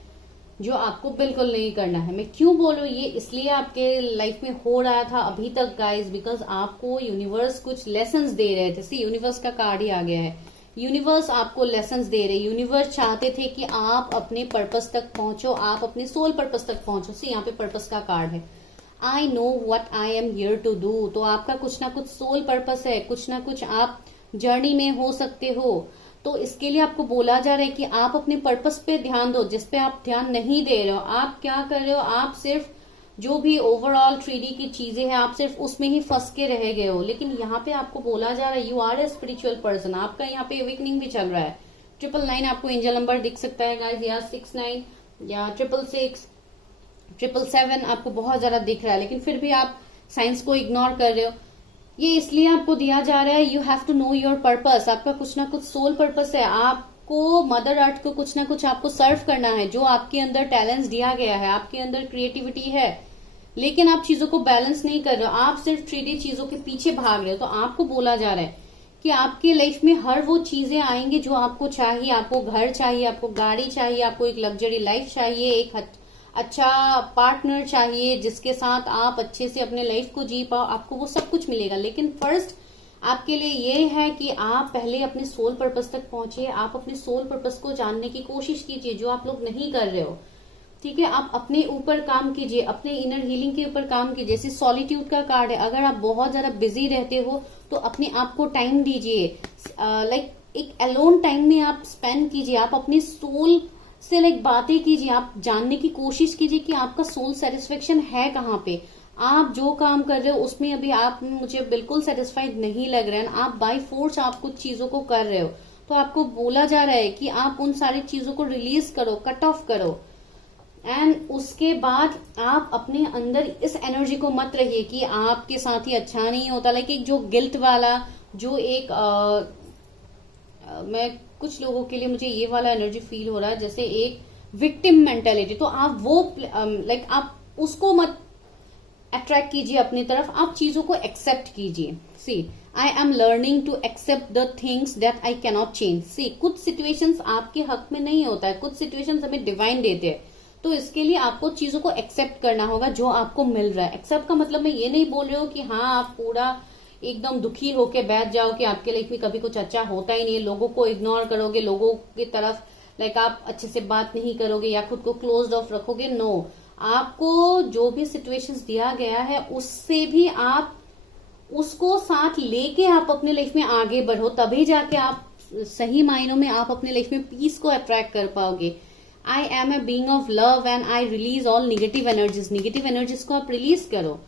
जो आपको बिल्कुल नहीं करना है। मैं क्यों बोलूं ये, इसलिए आपके लाइफ में हो रहा था अभी तक गाइस, बिकॉज आपको यूनिवर्स कुछ लेसन्स दे रहे थे। सी यूनिवर्स का कार्ड ही आ गया है, यूनिवर्स आपको लेसन्स दे रहे, यूनिवर्स चाहते थे कि आप अपने पर्पस तक पहुंचो, आप अपने सोल पर्पस तक पहुंचो। सी यहाँ पे पर्पस का कार्ड है, I know what I am here to do. तो आपका कुछ ना कुछ सोल पर्पस है, कुछ ना कुछ आप जर्नी में हो सकते हो, तो इसके लिए आपको बोला जा रहा है कि आप अपने पर्पस पे ध्यान दो, जिस पे आप ध्यान नहीं दे रहे हो। आप क्या कर रहे हो, आप सिर्फ जो भी ओवरऑल 3D की चीजें हैं आप सिर्फ उसमें ही फंस के रह गए हो। लेकिन यहाँ पे आपको बोला जा रहा है you are a spiritual person, आपका यहाँ पे अवेकनिंग भी चल रहा है। 999 आपको एंजल नंबर दिख सकता है गाइस, या 69 या 666 777 आपको बहुत ज्यादा दिख रहा है, लेकिन फिर भी आप साइंस को इग्नोर कर रहे हो। ये इसलिए आपको दिया जा रहा है, you have to know your purpose. आपका कुछ ना कुछ सोल पर्पस है, आपको मदर अर्थ को कुछ ना कुछ आपको सर्व करना है, जो आपके अंदर टैलेंट्स दिया गया है, आपके अंदर क्रिएटिविटी है, लेकिन आप चीजों को बैलेंस नहीं कर रहे हो, आप सिर्फ 3D चीजों के पीछे भाग रहे हो। तो आपको बोला जा रहा है कि आपके लाइफ में हर वो चीजें आएंगी जो आपको चाहिए। आपको घर चाहिए, आपको गाड़ी चाहिए, आपको एक लग्जरी लाइफ चाहिए, एक अच्छा पार्टनर चाहिए जिसके साथ आप अच्छे से अपने लाइफ को जी पाओ, आपको वो सब कुछ मिलेगा। लेकिन फर्स्ट आपके लिए ये है कि आप पहले अपने सोल पर्पस तक पहुंचे, आप अपने सोल पर्पस को जानने की कोशिश कीजिए, जो आप लोग नहीं कर रहे हो। ठीक है, आप अपने ऊपर काम कीजिए, अपने इनर हीलिंग के ऊपर काम कीजिए। जैसे सॉलिट्यूड का कार्ड है, अगर आप बहुत ज्यादा बिजी रहते हो तो अपने आप को टाइम दीजिए, लाइक एक अलोन टाइम में आप स्पेंड कीजिए, आप अपने सोल से लाइक बातें कीजिए, आप जानने की कोशिश कीजिए कि आपका सोल सेटिस्फेक्शन है कहाँ पे। आप जो काम कर रहे हो उसमें अभी आप मुझे बिल्कुल सेटिस्फाइड नहीं लग रहे हैं, आप बाय फोर्स आप कुछ चीजों को कर रहे हो, तो आपको बोला जा रहा है कि आप उन सारी चीजों को रिलीज करो, कट ऑफ करो। एंड उसके बाद आप अपने अंदर इस एनर्जी को मत रहिए कि आपके साथ ही अच्छा नहीं होता, लाइक एक जो गिल्ट वाला, जो एक मैं कुछ लोगों के लिए मुझे ये वाला एनर्जी फील हो रहा है, जैसे एक विक्टिम मेंटेलिटी। तो आप वो लाइक आप उसको मत अट्रैक्ट कीजिए अपनी तरफ, आप चीजों को एक्सेप्ट कीजिए। See I am learning to accept the things that I cannot change. See कुछ सिचुएशंस आपके हक में नहीं होता है, कुछ सिचुएशंस हमें डिवाइन देते हैं, तो इसके लिए आपको चीजों को एक्सेप्ट करना होगा जो आपको मिल रहा है। एक्सेप्ट का मतलब मैं ये नहीं बोल रही हूँ कि हाँ आप पूरा एकदम दुखी होके बैठ जाओ कि आपके लाइफ में कभी कुछ अच्छा होता ही नहीं, लोगों को इग्नोर करोगे, लोगों की तरफ लाइक आप अच्छे से बात नहीं करोगे या खुद को क्लोज ऑफ रखोगे। नो, आपको जो भी सिचुएशंस दिया गया है उससे भी आप उसको साथ लेके आप अपने लाइफ में आगे बढ़ो, तभी जाके आप सही मायनों में आप अपने लाइफ में पीस को अट्रैक्ट कर पाओगे। I am a being of love and I release all negative energies. Negative energies को आप रिलीज करो।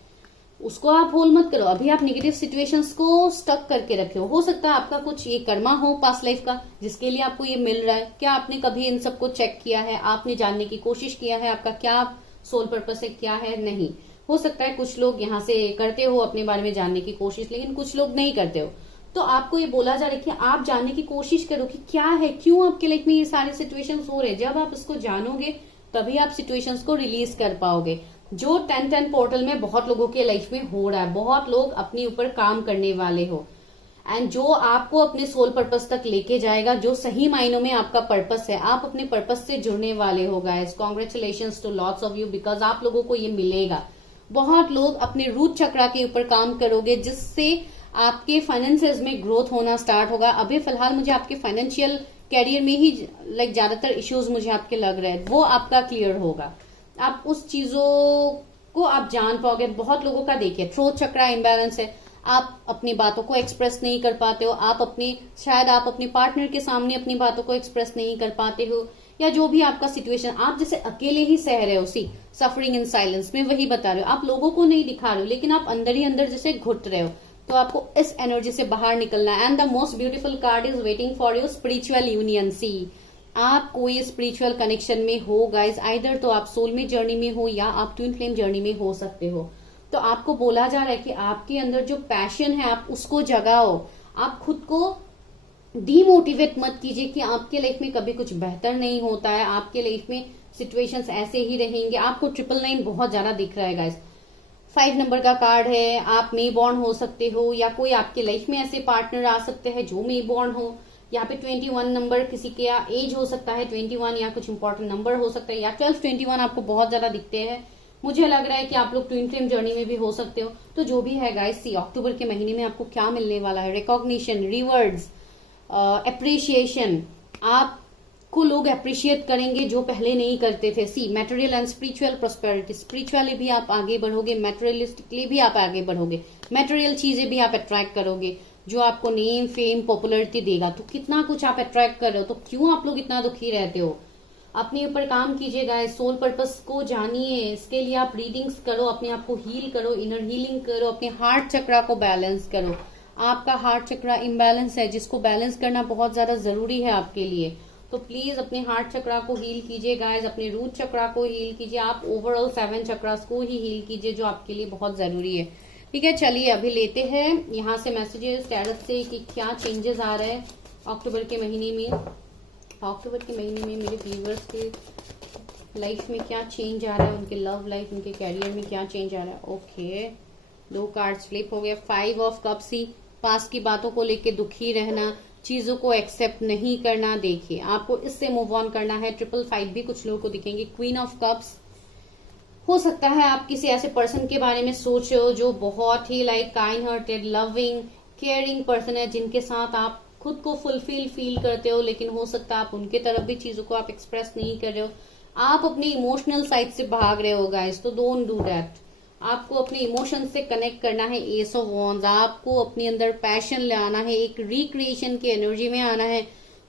उसको आप होल्ड मत करो। अभी आप नेगेटिव सिचुएशंस को स्टक करके रखे हो सकता है आपका कुछ ये कर्मा हो पास्ट लाइफ का, जिसके लिए आपको ये मिल रहा है। क्या आपने कभी इन सबको चेक किया है? आपने जानने की कोशिश किया है आपका क्या सोल पर्पस है, क्या है? नहीं। हो सकता है कुछ लोग यहाँ से करते हो अपने बारे में जानने की कोशिश, लेकिन कुछ लोग नहीं करते हो। तो आपको ये बोला जा रहा है कि आप जानने की कोशिश करो कि क्या है, क्यों आपके लाइफ में ये सारे सिचुएशंस हो रहे हैं। जब आप इसको जानोगे तभी आप सिचुएशंस को रिलीज कर पाओगे। जो 10-10 पोर्टल में बहुत लोगों के लाइफ में हो रहा है, बहुत लोग अपने ऊपर काम करने वाले हो, एंड जो आपको अपने सोल पर्पस तक लेके जाएगा, जो सही मायनों में आपका पर्पस है, आप अपने पर्पस से जुड़ने वाले हो guys. Congratulations to lots of you, because आप लोगों को ये मिलेगा। बहुत लोग अपने रूट चक्रा के ऊपर काम करोगे, जिससे आपके फाइनेंसेस में ग्रोथ होना स्टार्ट होगा। अभी फिलहाल मुझे आपके फाइनेंशियल कैरियर में ही ज्यादातर इश्यूज मुझे आपके लग रहे हैं, वो आपका क्लियर होगा। आप उस चीजों को आप जान पाओगे। बहुत लोगों का देखिए थ्रोट चक्रा इम्बैलेंस है, आप अपनी बातों को एक्सप्रेस नहीं कर पाते हो, शायद आप अपने पार्टनर के सामने अपनी बातों को एक्सप्रेस नहीं कर पाते हो, या जो भी आपका सिचुएशन, आप जैसे अकेले ही सह रहे हो, सफरिंग इन साइलेंस में, वही बता रहे हो। आप लोगों को नहीं दिखा रहे हो, लेकिन आप अंदर ही अंदर जैसे घुट रहे हो। तो आपको इस एनर्जी से बाहर निकलना है। And the most beautiful card is waiting for you, spiritual union. See, आप कोई स्पिरिचुअल कनेक्शन में हो गाइज, आइदर तो आप सोलमेट जर्नी में हो या आप ट्विन फ्लेम जर्नी में हो सकते हो। तो आपको बोला जा रहा है कि आपके अंदर जो पैशन है आप उसको जगाओ। आप खुद को डीमोटिवेट मत कीजिए कि आपके लाइफ में कभी कुछ बेहतर नहीं होता है, आपके लाइफ में सिचुएशंस ऐसे ही रहेंगे। आपको 999 बहुत ज्यादा दिख रहा है गाइस। 5 नंबर का कार्ड है। आप मे बॉर्न हो सकते हो, या कोई आपके लाइफ में ऐसे पार्टनर आ सकते हैं जो मे बॉर्न हो। यहाँ पे 21 नंबर किसी के एज हो सकता है 21, या कुछ इंपॉर्टेंट नंबर हो सकता है, या 12-21 आपको बहुत ज्यादा दिखते हैं। मुझे लग रहा है कि आप लोग ट्विन फ्लेम जर्नी में भी हो सकते हो। तो जो भी है गाइस, सी अक्टूबर के महीने में आपको क्या मिलने वाला है? Recognition, rewards, appreciation. आपको लोग अप्रिशिएट करेंगे जो पहले नहीं करते थे। See material and spiritual prosperity, spiritually भी आप आगे बढ़ोगे, मटेरियलिस्टिकली भी आप आगे बढ़ोगे। मटेरियल चीजें भी आप अट्रैक्ट करोगे जो आपको नेम, फेम, पॉपुलरिटी देगा। तो कितना कुछ आप अट्रैक्ट कर रहे हो, तो क्यों आप लोग इतना दुखी रहते हो? अपने ऊपर काम कीजिएगा, सोल पर्पस को जानिए। इसके लिए आप रीडिंग्स करो, अपने आप को हील करो, इनर हीलिंग करो, अपने हार्ट चक्रा को बैलेंस करो। आपका हार्ट चक्रा इम्बैलेंस है, जिसको बैलेंस करना बहुत ज्यादा जरूरी है आपके लिए। तो प्लीज अपने हार्ट चक्रा को हील कीजिए गाइस, अपने रूट चक्रा को हील कीजिए। आप ओवरऑल 7 चक्रास को ही हील कीजिए, जो आपके लिए बहुत जरूरी है। ठीक है, चलिए अभी लेते हैं यहाँ से मैसेजेस स्टेटस से कि क्या चेंजेस आ रहे हैं अक्टूबर के महीने में। अक्टूबर के महीने में मेरे व्यूवर्स के लाइफ में क्या चेंज आ रहा है, उनके लव लाइफ, उनके कैरियर में क्या चेंज आ रहा है। ओके, 2 कार्ड्स फ्लिप हो गया। 5 ऑफ कप्स। ही पास की बातों को लेके दुखी रहना, चीजों को एक्सेप्ट नहीं करना। देखिए आपको इससे मूव ऑन करना है। 555 भी कुछ लोगों को दिखेंगे। क्वीन ऑफ कप्स, हो सकता है आप किसी ऐसे पर्सन के बारे में सोच रहे हो जो बहुत ही kind hearted, loving, caring person है, जिनके साथ आप खुद को फुलफिल फील करते हो, लेकिन हो सकता है आप उनके तरफ भी चीजों को आप एक्सप्रेस नहीं कर रहे हो। आप अपने इमोशनल साइड से भाग रहे हो गाइस, तो डोंट डू दैट। आपको अपने इमोशन से कनेक्ट करना है। एस ऑफ वॉन्ड्स, आपको अपने अंदर पैशन लाना है, एक रिक्रिएशन की एनर्जी में आना है,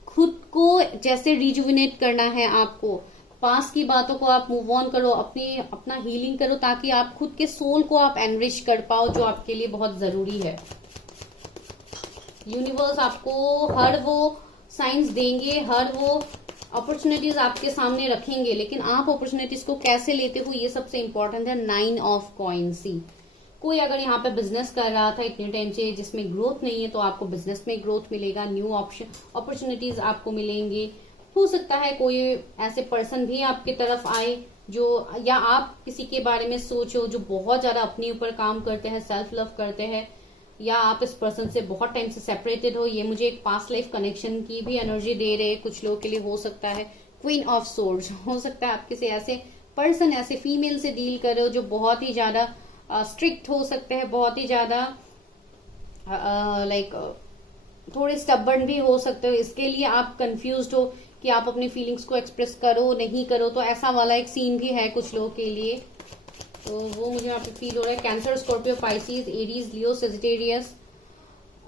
खुद को जैसे रिजुविनेट करना है। आपको पास की बातों को आप मूव ऑन करो, अपना हीलिंग करो, ताकि आप खुद के सोल को आप एनरिच कर पाओ, जो आपके लिए बहुत जरूरी है। यूनिवर्स आपको हर वो साइंस देंगे, हर वो अपॉर्चुनिटीज आपके सामने रखेंगे, लेकिन आप अपॉर्चुनिटीज को कैसे लेते हो ये सबसे इंपॉर्टेंट है। 9 ऑफ कॉइन। सी, कोई अगर यहाँ पे बिजनेस कर रहा था इतने टाइम से जिसमें ग्रोथ नहीं है, तो आपको बिजनेस में ग्रोथ मिलेगा, न्यू ऑप्शन अपॉर्चुनिटीज आपको मिलेंगे। हो सकता है कोई ऐसे पर्सन भी आपकी तरफ आए जो, या आप किसी के बारे में सोचो जो बहुत ज्यादा अपने ऊपर काम करते हैं, सेल्फ लव करते हैं, या आप इस पर्सन से बहुत टाइम से सेपरेटेड हो। ये मुझे एक पास्ट लाइफ कनेक्शन की भी एनर्जी दे रहे हैं, कुछ लोगों के लिए हो सकता है। क्वीन ऑफ सोर्ड्स, हो सकता है आप किसी ऐसे पर्सन, ऐसे फीमेल से डील कर रहे हो जो बहुत ही ज्यादा स्ट्रिक्ट हो सकते हैं, बहुत ही ज्यादा थोड़े स्टबर्न भी हो सकते हो। इसके लिए आप कंफ्यूज्ड हो कि आप अपनी फीलिंग्स को एक्सप्रेस करो नहीं करो, तो ऐसा वाला एक सीन भी है कुछ लोगों के लिए। तो वो मुझे यहाँ पे फील हो रहा है। Cancer, Scorpio, Pisces, Aries, Leo, Sagittarius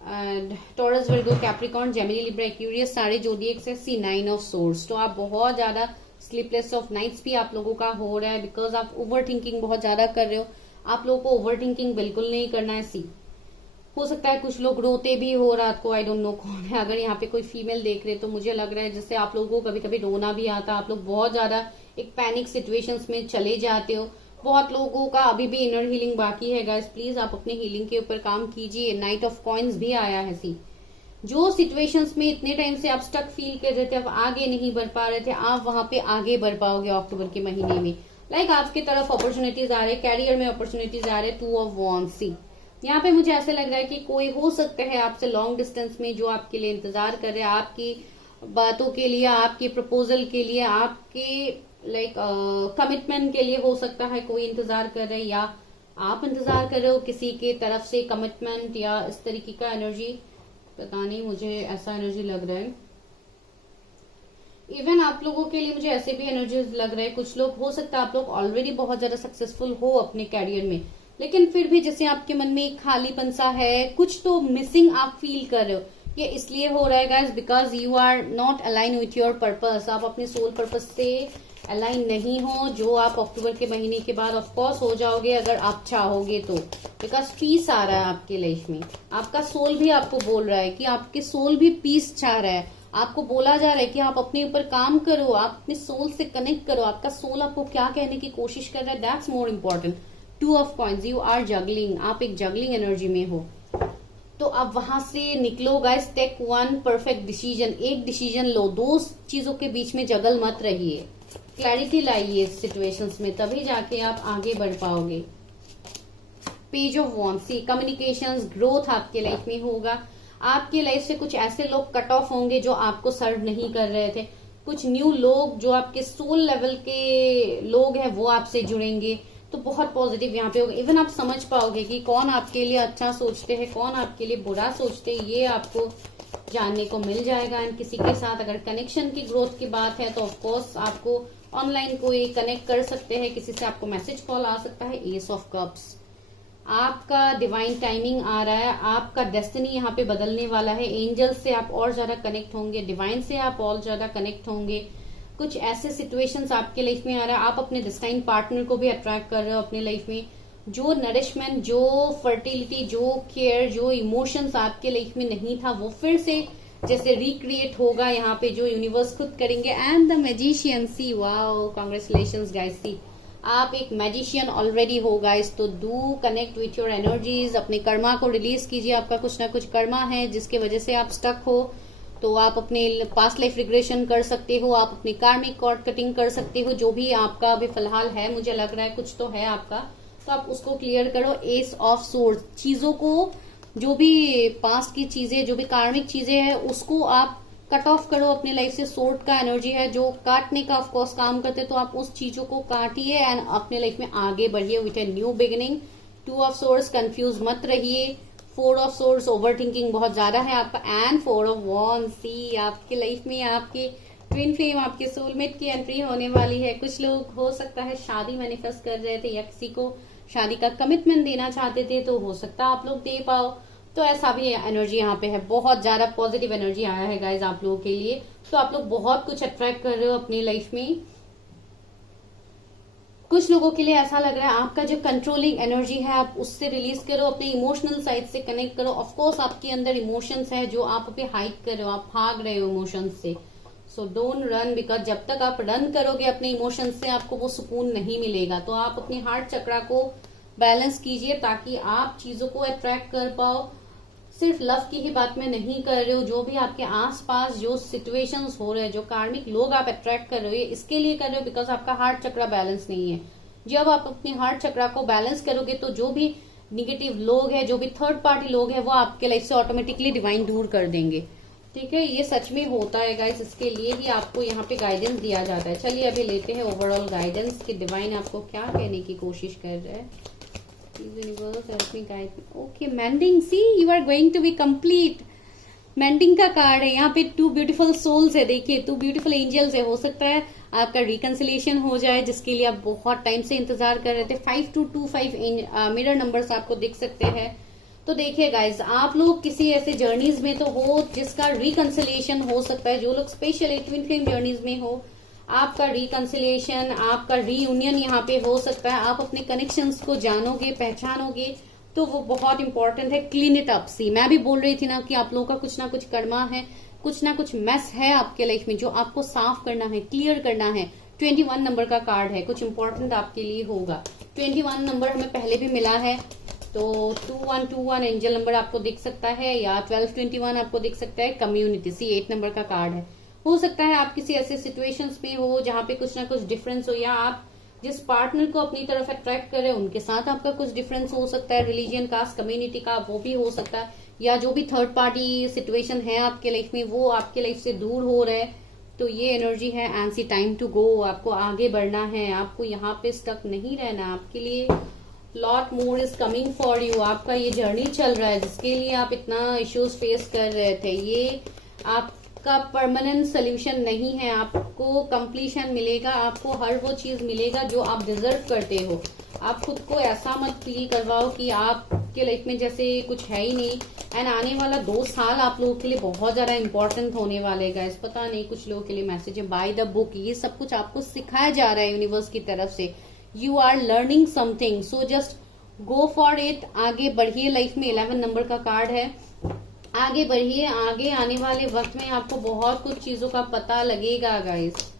and taurus, Virgo, Capricorn, Gemini, Libra, Aquarius, सारे जोडिएक से। सी 9 ऑफ सोर्ड्स, तो आप बहुत ज्यादा स्लीपलेस ऑफ नाइट्स भी आप लोगों का हो रहा है, बिकॉज आप ओवर थिंकिंग बहुत ज्यादा कर रहे हो। आप लोगों को ओवर थिंकिंग बिल्कुल नहीं करना है। सी हो सकता है कुछ लोग रोते भी हो रात को, आई डोंट नो कौन है। अगर यहाँ पे कोई फीमेल देख रहे तो मुझे लग रहा है जैसे आप लोगों को कभी कभी रोना भी आता, आप लोग बहुत ज्यादा एक पैनिक सिचुएशंस में चले जाते हो। बहुत लोगों का अभी भी इनर हीलिंग बाकी है गाइस, प्लीज आप अपने हीलिंग के ऊपर काम कीजिए। नाइट ऑफ कॉइन्स भी आया है। सी जो सिचुएशंस में इतने टाइम से आप स्टक फील कर रहे थे, आप आगे नहीं बढ़ पा रहे थे, आप वहां पे आगे बढ़ पाओगे अक्टूबर के महीने में। लाइक आपकी तरफ अपॉर्चुनिटीज आ रहे, कैरियर में अपॉर्चुनिटीज आ रहे। 2 ऑफ वॉन्ड्स। सी यहाँ पे मुझे ऐसा लग रहा है कि कोई हो सकता है आपसे लॉन्ग डिस्टेंस में जो आपके लिए इंतजार कर रहे हैं, आपकी बातों के लिए, आपके प्रपोजल के लिए, आपके लाइक कमिटमेंट के लिए हो सकता है कोई इंतजार कर रहे हैं, या आप इंतजार कर रहे हो किसी के तरफ से कमिटमेंट या इस तरीके का एनर्जी। पता नहीं, मुझे ऐसा एनर्जी लग रहा है। इवन आप लोगों के लिए मुझे ऐसे भी एनर्जीज लग रहे हैं, कुछ लोग हो सकता है आप लोग ऑलरेडी बहुत ज्यादा सक्सेसफुल हो अपने कैरियर में, लेकिन फिर भी जैसे आपके मन में एक खालीपन सा है, कुछ तो मिसिंग आप फील कर रहे हो। ये इसलिए हो रहा है guys because you are not align with your purpose. आप अपने सोल पर्पस से अलाइन नहीं हो, जो आप अक्टूबर के महीने के बाद ऑफ कोर्स हो जाओगे अगर आप चाहोगे तो। बिकॉज पीस आ रहा है आपके लाइफ में, आपका सोल भी आपको बोल रहा है कि आपके सोल भी पीस चाह रहा है। आपको बोला जा रहा है कि आप अपने ऊपर काम करो, आप अपने सोल से कनेक्ट करो। आपका सोल आपको क्या कहने की कोशिश कर रहा है, that's more important. 2 of coins, you are juggling, आप एक जगलिंग एनर्जी में हो। तो अब वहां से निकलो गाइस, टेक 1 परफेक्ट डिसीजन। एक डिसीजन लो, 2 चीजों के बीच में जगल मत रहिए। क्लैरिटी लाइए सिचुएशंस में, तभी जाके आप आगे बढ़ पाओगे। Page of wands. See communications, growth आपके लाइफ में होगा। आपके लाइफ से कुछ ऐसे लोग कट ऑफ होंगे जो आपको सर्व नहीं कर रहे थे। कुछ न्यू लोग जो आपके सोल लेवल के लोग हैं वो आपसे जुड़ेंगे। तो बहुत पॉजिटिव यहाँ पे होगा। इवन आप समझ पाओगे कि कौन आपके लिए अच्छा सोचते हैं, कौन आपके लिए बुरा सोचते हैं, ये आपको जानने को मिल जाएगा। एंड किसी के साथ अगर कनेक्शन की ग्रोथ की बात है तो ऑफकोर्स आपको ऑनलाइन कोई कनेक्ट कर सकते हैं, किसी से आपको मैसेज कॉल आ सकता है। एस ऑफ कप्स, आपका डिवाइन टाइमिंग आ रहा है, आपका डेस्टिनी यहाँ पे बदलने वाला है। एंजल्स से आप और ज्यादा कनेक्ट होंगे, डिवाइन से आप और ज्यादा कनेक्ट होंगे। कुछ ऐसे सिचुएशंस आपके लाइफ में आ रहा है, आप अपने डिस्टाइन पार्टनर को भी अट्रैक्ट कर रहे हो अपने लाइफ में। जो नरिशमेंट, जो फर्टिलिटी, जो केयर, जो इमोशंस आपके लाइफ में नहीं था वो फिर से जैसे रिक्रिएट होगा यहाँ पे, जो यूनिवर्स खुद करेंगे। And the magician. See wow, congratulations guys. See आप एक मैजिशियन ऑलरेडी हो गाइस, तो do connect with your energies. अपने कर्मा को रिलीज कीजिए। आपका कुछ ना कुछ कर्मा है जिसके वजह से आप स्टक हो, तो आप अपने पास्ट लाइफ रिग्रेशन कर सकते हो, आप अपनी कार्मिक कॉर्ड कटिंग कर सकते हो। जो भी आपका अभी फिलहाल है, मुझे लग रहा है कुछ तो है आपका, तो आप उसको क्लियर करो। एस ऑफ सोर्ड्स, चीजों को, जो भी पास्ट की चीजें, जो भी कार्मिक चीजें हैं उसको आप कट ऑफ करो अपनी लाइफ से। सोर्ड का एनर्जी है जो काटने का ऑफकोर्स काम करते, तो आप उस चीजों को काटिए एंड अपने लाइफ में आगे बढ़िए with a new beginning. 2 of swords, confuse मत रहिए। 4 ऑफ सोर्ड्स, ओवर थिंकिंग बहुत ज्यादा है आपका। And 4 of wands. सी आपकी लाइफ में आपकी ट्विन फ्लेम, आपके सोलमेट की एंट्री होने वाली है। कुछ लोग हो सकता है शादी मैनिफेस्ट कर रहे थे या किसी को शादी का कमिटमेंट देना चाहते थे, तो हो सकता है आप लोग दे पाओ। तो ऐसा भी एनर्जी यहाँ पे है, बहुत ज्यादा पॉजिटिव एनर्जी आया है गाइज आप लोगों के लिए। तो आप लोग बहुत कुछ अट्रैक्ट कर रहे हो अपनी लाइफ में। कुछ लोगों के लिए ऐसा लग रहा है आपका जो कंट्रोलिंग एनर्जी है आप उससे रिलीज करो, अपने इमोशनल साइड से कनेक्ट करो। ऑफकोर्स आपके अंदर इमोशंस है जो आप अभी हाइड कर रहे हो, आप भाग रहे हो इमोशंस से। सो डोंट रन, बिकॉज जब तक आप रन करोगे अपने इमोशंस से आपको वो सुकून नहीं मिलेगा। तो आप अपने हार्ट चक्रा को बैलेंस कीजिए ताकि आप चीजों को अट्रैक्ट कर पाओ। सिर्फ लव की ही बात में नहीं कर रहे हो, जो भी आपके आसपास जो सिचुएशंस हो रहे हैं, जो कार्मिक लोग आप अट्रैक्ट कर रहे हो, ये इसके लिए कर रहे हो बिकॉज आपका हार्ट चक्रा बैलेंस नहीं है। जब आप अपने हार्ट चक्रा को बैलेंस करोगे तो जो भी निगेटिव लोग हैं, जो भी थर्ड पार्टी लोग हैं, वो आपके लाइफ से ऑटोमेटिकली डिवाइन दूर कर देंगे। ठीक है, ये सच में होता है गाइस, इसके लिए ही आपको यहाँ पे गाइडेंस दिया जाता है। चलिए अभी लेते हैं ओवरऑल गाइडेंस कि डिवाइन आपको क्या कहने की कोशिश कर रहा है। Universe help me guide me. Okay, mending. See you are going to be complete. Mending का कार्ड है यहाँ पे। 2 ब्यूटीफुल सोल्स है, देखिए 2 ब्यूटीफुल एंजल्स है। हो सकता है आपका रिकंसिलेशन हो जाए जिसके लिए आप बहुत टाइम से इंतजार कर रहे थे। 5225 मिरर नंबर्स आपको दिख सकते हैं। तो देखिए गाइज, आप लोग किसी ऐसे जर्नीज में तो हो जिसका रिकंसिलेशन हो सकता है। जो लोग स्पेशली ट्विन फ्लेम जर्नीज में हो, आपका रिकंसिलिएशन, आपका रीयूनियन यहाँ पे हो सकता है। आप अपने कनेक्शंस को जानोगे, पहचानोगे, तो वो बहुत इंपॉर्टेंट है। Clean it up. सी मैं भी बोल रही थी ना कि आप लोगों का कुछ ना कुछ कर्मा है, कुछ ना कुछ मेस है आपके लाइफ में जो आपको साफ करना है, क्लियर करना है। 21 नंबर का कार्ड है, कुछ इंपॉर्टेंट आपके लिए होगा। 21 नंबर हमें पहले भी मिला है, तो 2121 एंजल नंबर आपको दिख सकता है, या 1221 आपको दिख सकता है। कम्युनिटी, सी 8 नंबर का कार्ड है। हो सकता है आप किसी ऐसे सिचुएशंस में हो जहां पे कुछ ना कुछ डिफरेंस हो, या आप जिस पार्टनर को अपनी तरफ अट्रैक्ट कर रहे हैं उनके साथ आपका कुछ डिफरेंस हो सकता है, रिलीजियन, कास्ट, कम्युनिटी का, वो भी हो सकता है। या जो भी थर्ड पार्टी सिचुएशन है आपके लाइफ में वो आपके लाइफ से दूर हो रहा है, तो ये एनर्जी है। And see time to go, आपको आगे बढ़ना है, आपको यहाँ पे स्टक नहीं रहना। आपके लिए lot more is coming for you. आपका ये जर्नी चल रहा है जिसके लिए आप इतना इश्यूज फेस कर रहे थे, ये आपका परमानेंट सोल्यूशन नहीं है। आपको कंप्लीशन मिलेगा, आपको हर वो चीज मिलेगा जो आप डिजर्व करते हो। आप खुद को ऐसा मत फील करवाओ कि आपके लाइफ में जैसे कुछ है ही नहीं। एंड आने वाला 2 साल आप लोगों के लिए बहुत ज्यादा इंपॉर्टेंट होने वाले गाइस। पता नहीं कुछ लोगों के लिए मैसेज है बाय द बुक, ये सब कुछ आपको सिखाया जा रहा है यूनिवर्स की तरफ से। You are learning something, so just go for it. आगे बढ़िए लाइफ में। 11 नंबर का कार्ड है, आगे बढ़िए। आगे आने वाले वक्त में आपको बहुत कुछ चीजों का पता लगेगा गाइस।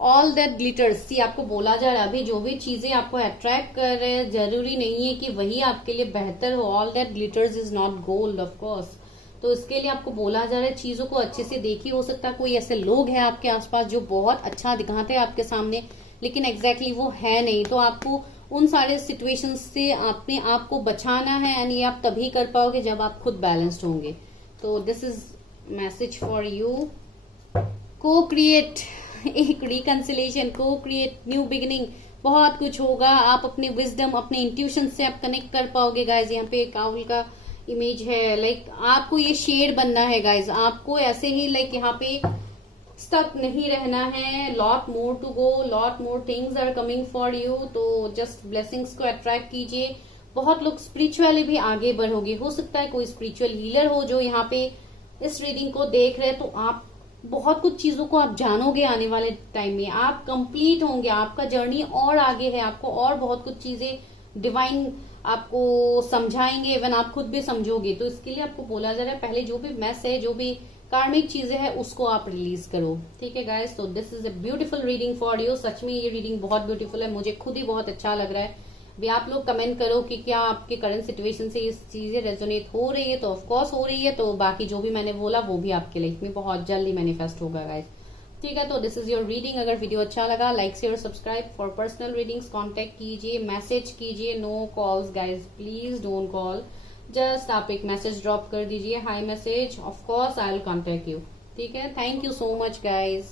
ऑल दैट ग्लिटर्स, सी आपको बोला जा रहा है अभी जो भी चीजें आपको अट्रैक्ट कर रहे हैं जरूरी नहीं है कि वही आपके लिए बेहतर हो। All that glitters is not gold of course. तो इसके लिए आपको बोला जा रहा है चीजों को अच्छे से देखिए। हो सकता है कोई ऐसे लोग हैं आपके आसपास जो बहुत अच्छा दिखाते हैं आपके सामने, लेकिन एग्जैक्टली वो है नहीं। तो आपको उन सारे सिचुएशन से अपने आप को बचाना है, एंड ये आप तभी कर पाओगे जब आप खुद बैलेंस्ड होंगे। तो this is message for you. को क्रिएट एक रिकंसिलेशन, को क्रिएट न्यू बिगिनिंग, बहुत कुछ होगा। आप अपने विजडम, अपने इंट्यूशन से आप कनेक्ट कर पाओगे गाइज। यहाँ पे काउल का इमेज है, लाइक आपको ये शेड बनना है गाइज। आपको ऐसे ही लाइक यहाँ पे स्टक नहीं रहना है। Lot more to go, lot more things are coming for you. तो जस्ट ब्लेसिंग्स को अट्रैक्ट कीजिए। बहुत लोग स्पिरिचुअली भी आगे बढ़ोगे। हो सकता है कोई स्पिरिचुअल हीलर हो जो यहाँ पे इस रीडिंग को देख रहे हैं, तो आप बहुत कुछ चीजों को आप जानोगे आने वाले टाइम में। आप कंप्लीट होंगे, आपका जर्नी और आगे है। आपको और बहुत कुछ चीजें डिवाइन आपको समझाएंगे, इवन आप खुद भी समझोगे। तो इसके लिए आपको बोला जा रहा है पहले जो भी मैस है, जो भी कार्मिक चीजें हैं, उसको आप रिलीज करो। ठीक है गाइस, तो this is a beautiful reading for you. सच में ये रीडिंग बहुत ब्यूटीफुल है, मुझे खुद ही बहुत अच्छा लग रहा है। भी आप लोग कमेंट करो कि क्या आपके करंट सिचुएशन से इस चीजें रेजोनेट हो रही है, तो ऑफकोर्स हो रही है। तो बाकी जो भी मैंने बोला वो भी आपके लाइफ में बहुत जल्दी मैनिफेस्ट होगा गाइस। ठीक है, तो दिस इज योर रीडिंग। अगर वीडियो अच्छा लगा, like share subscribe. For personal readings contact कीजिए, मैसेज कीजिए। No calls guys, please don't call. Just आप एक मैसेज ड्रॉप कर दीजिए, hi message. Of course I will contact you. ठीक है, thank you so much guys.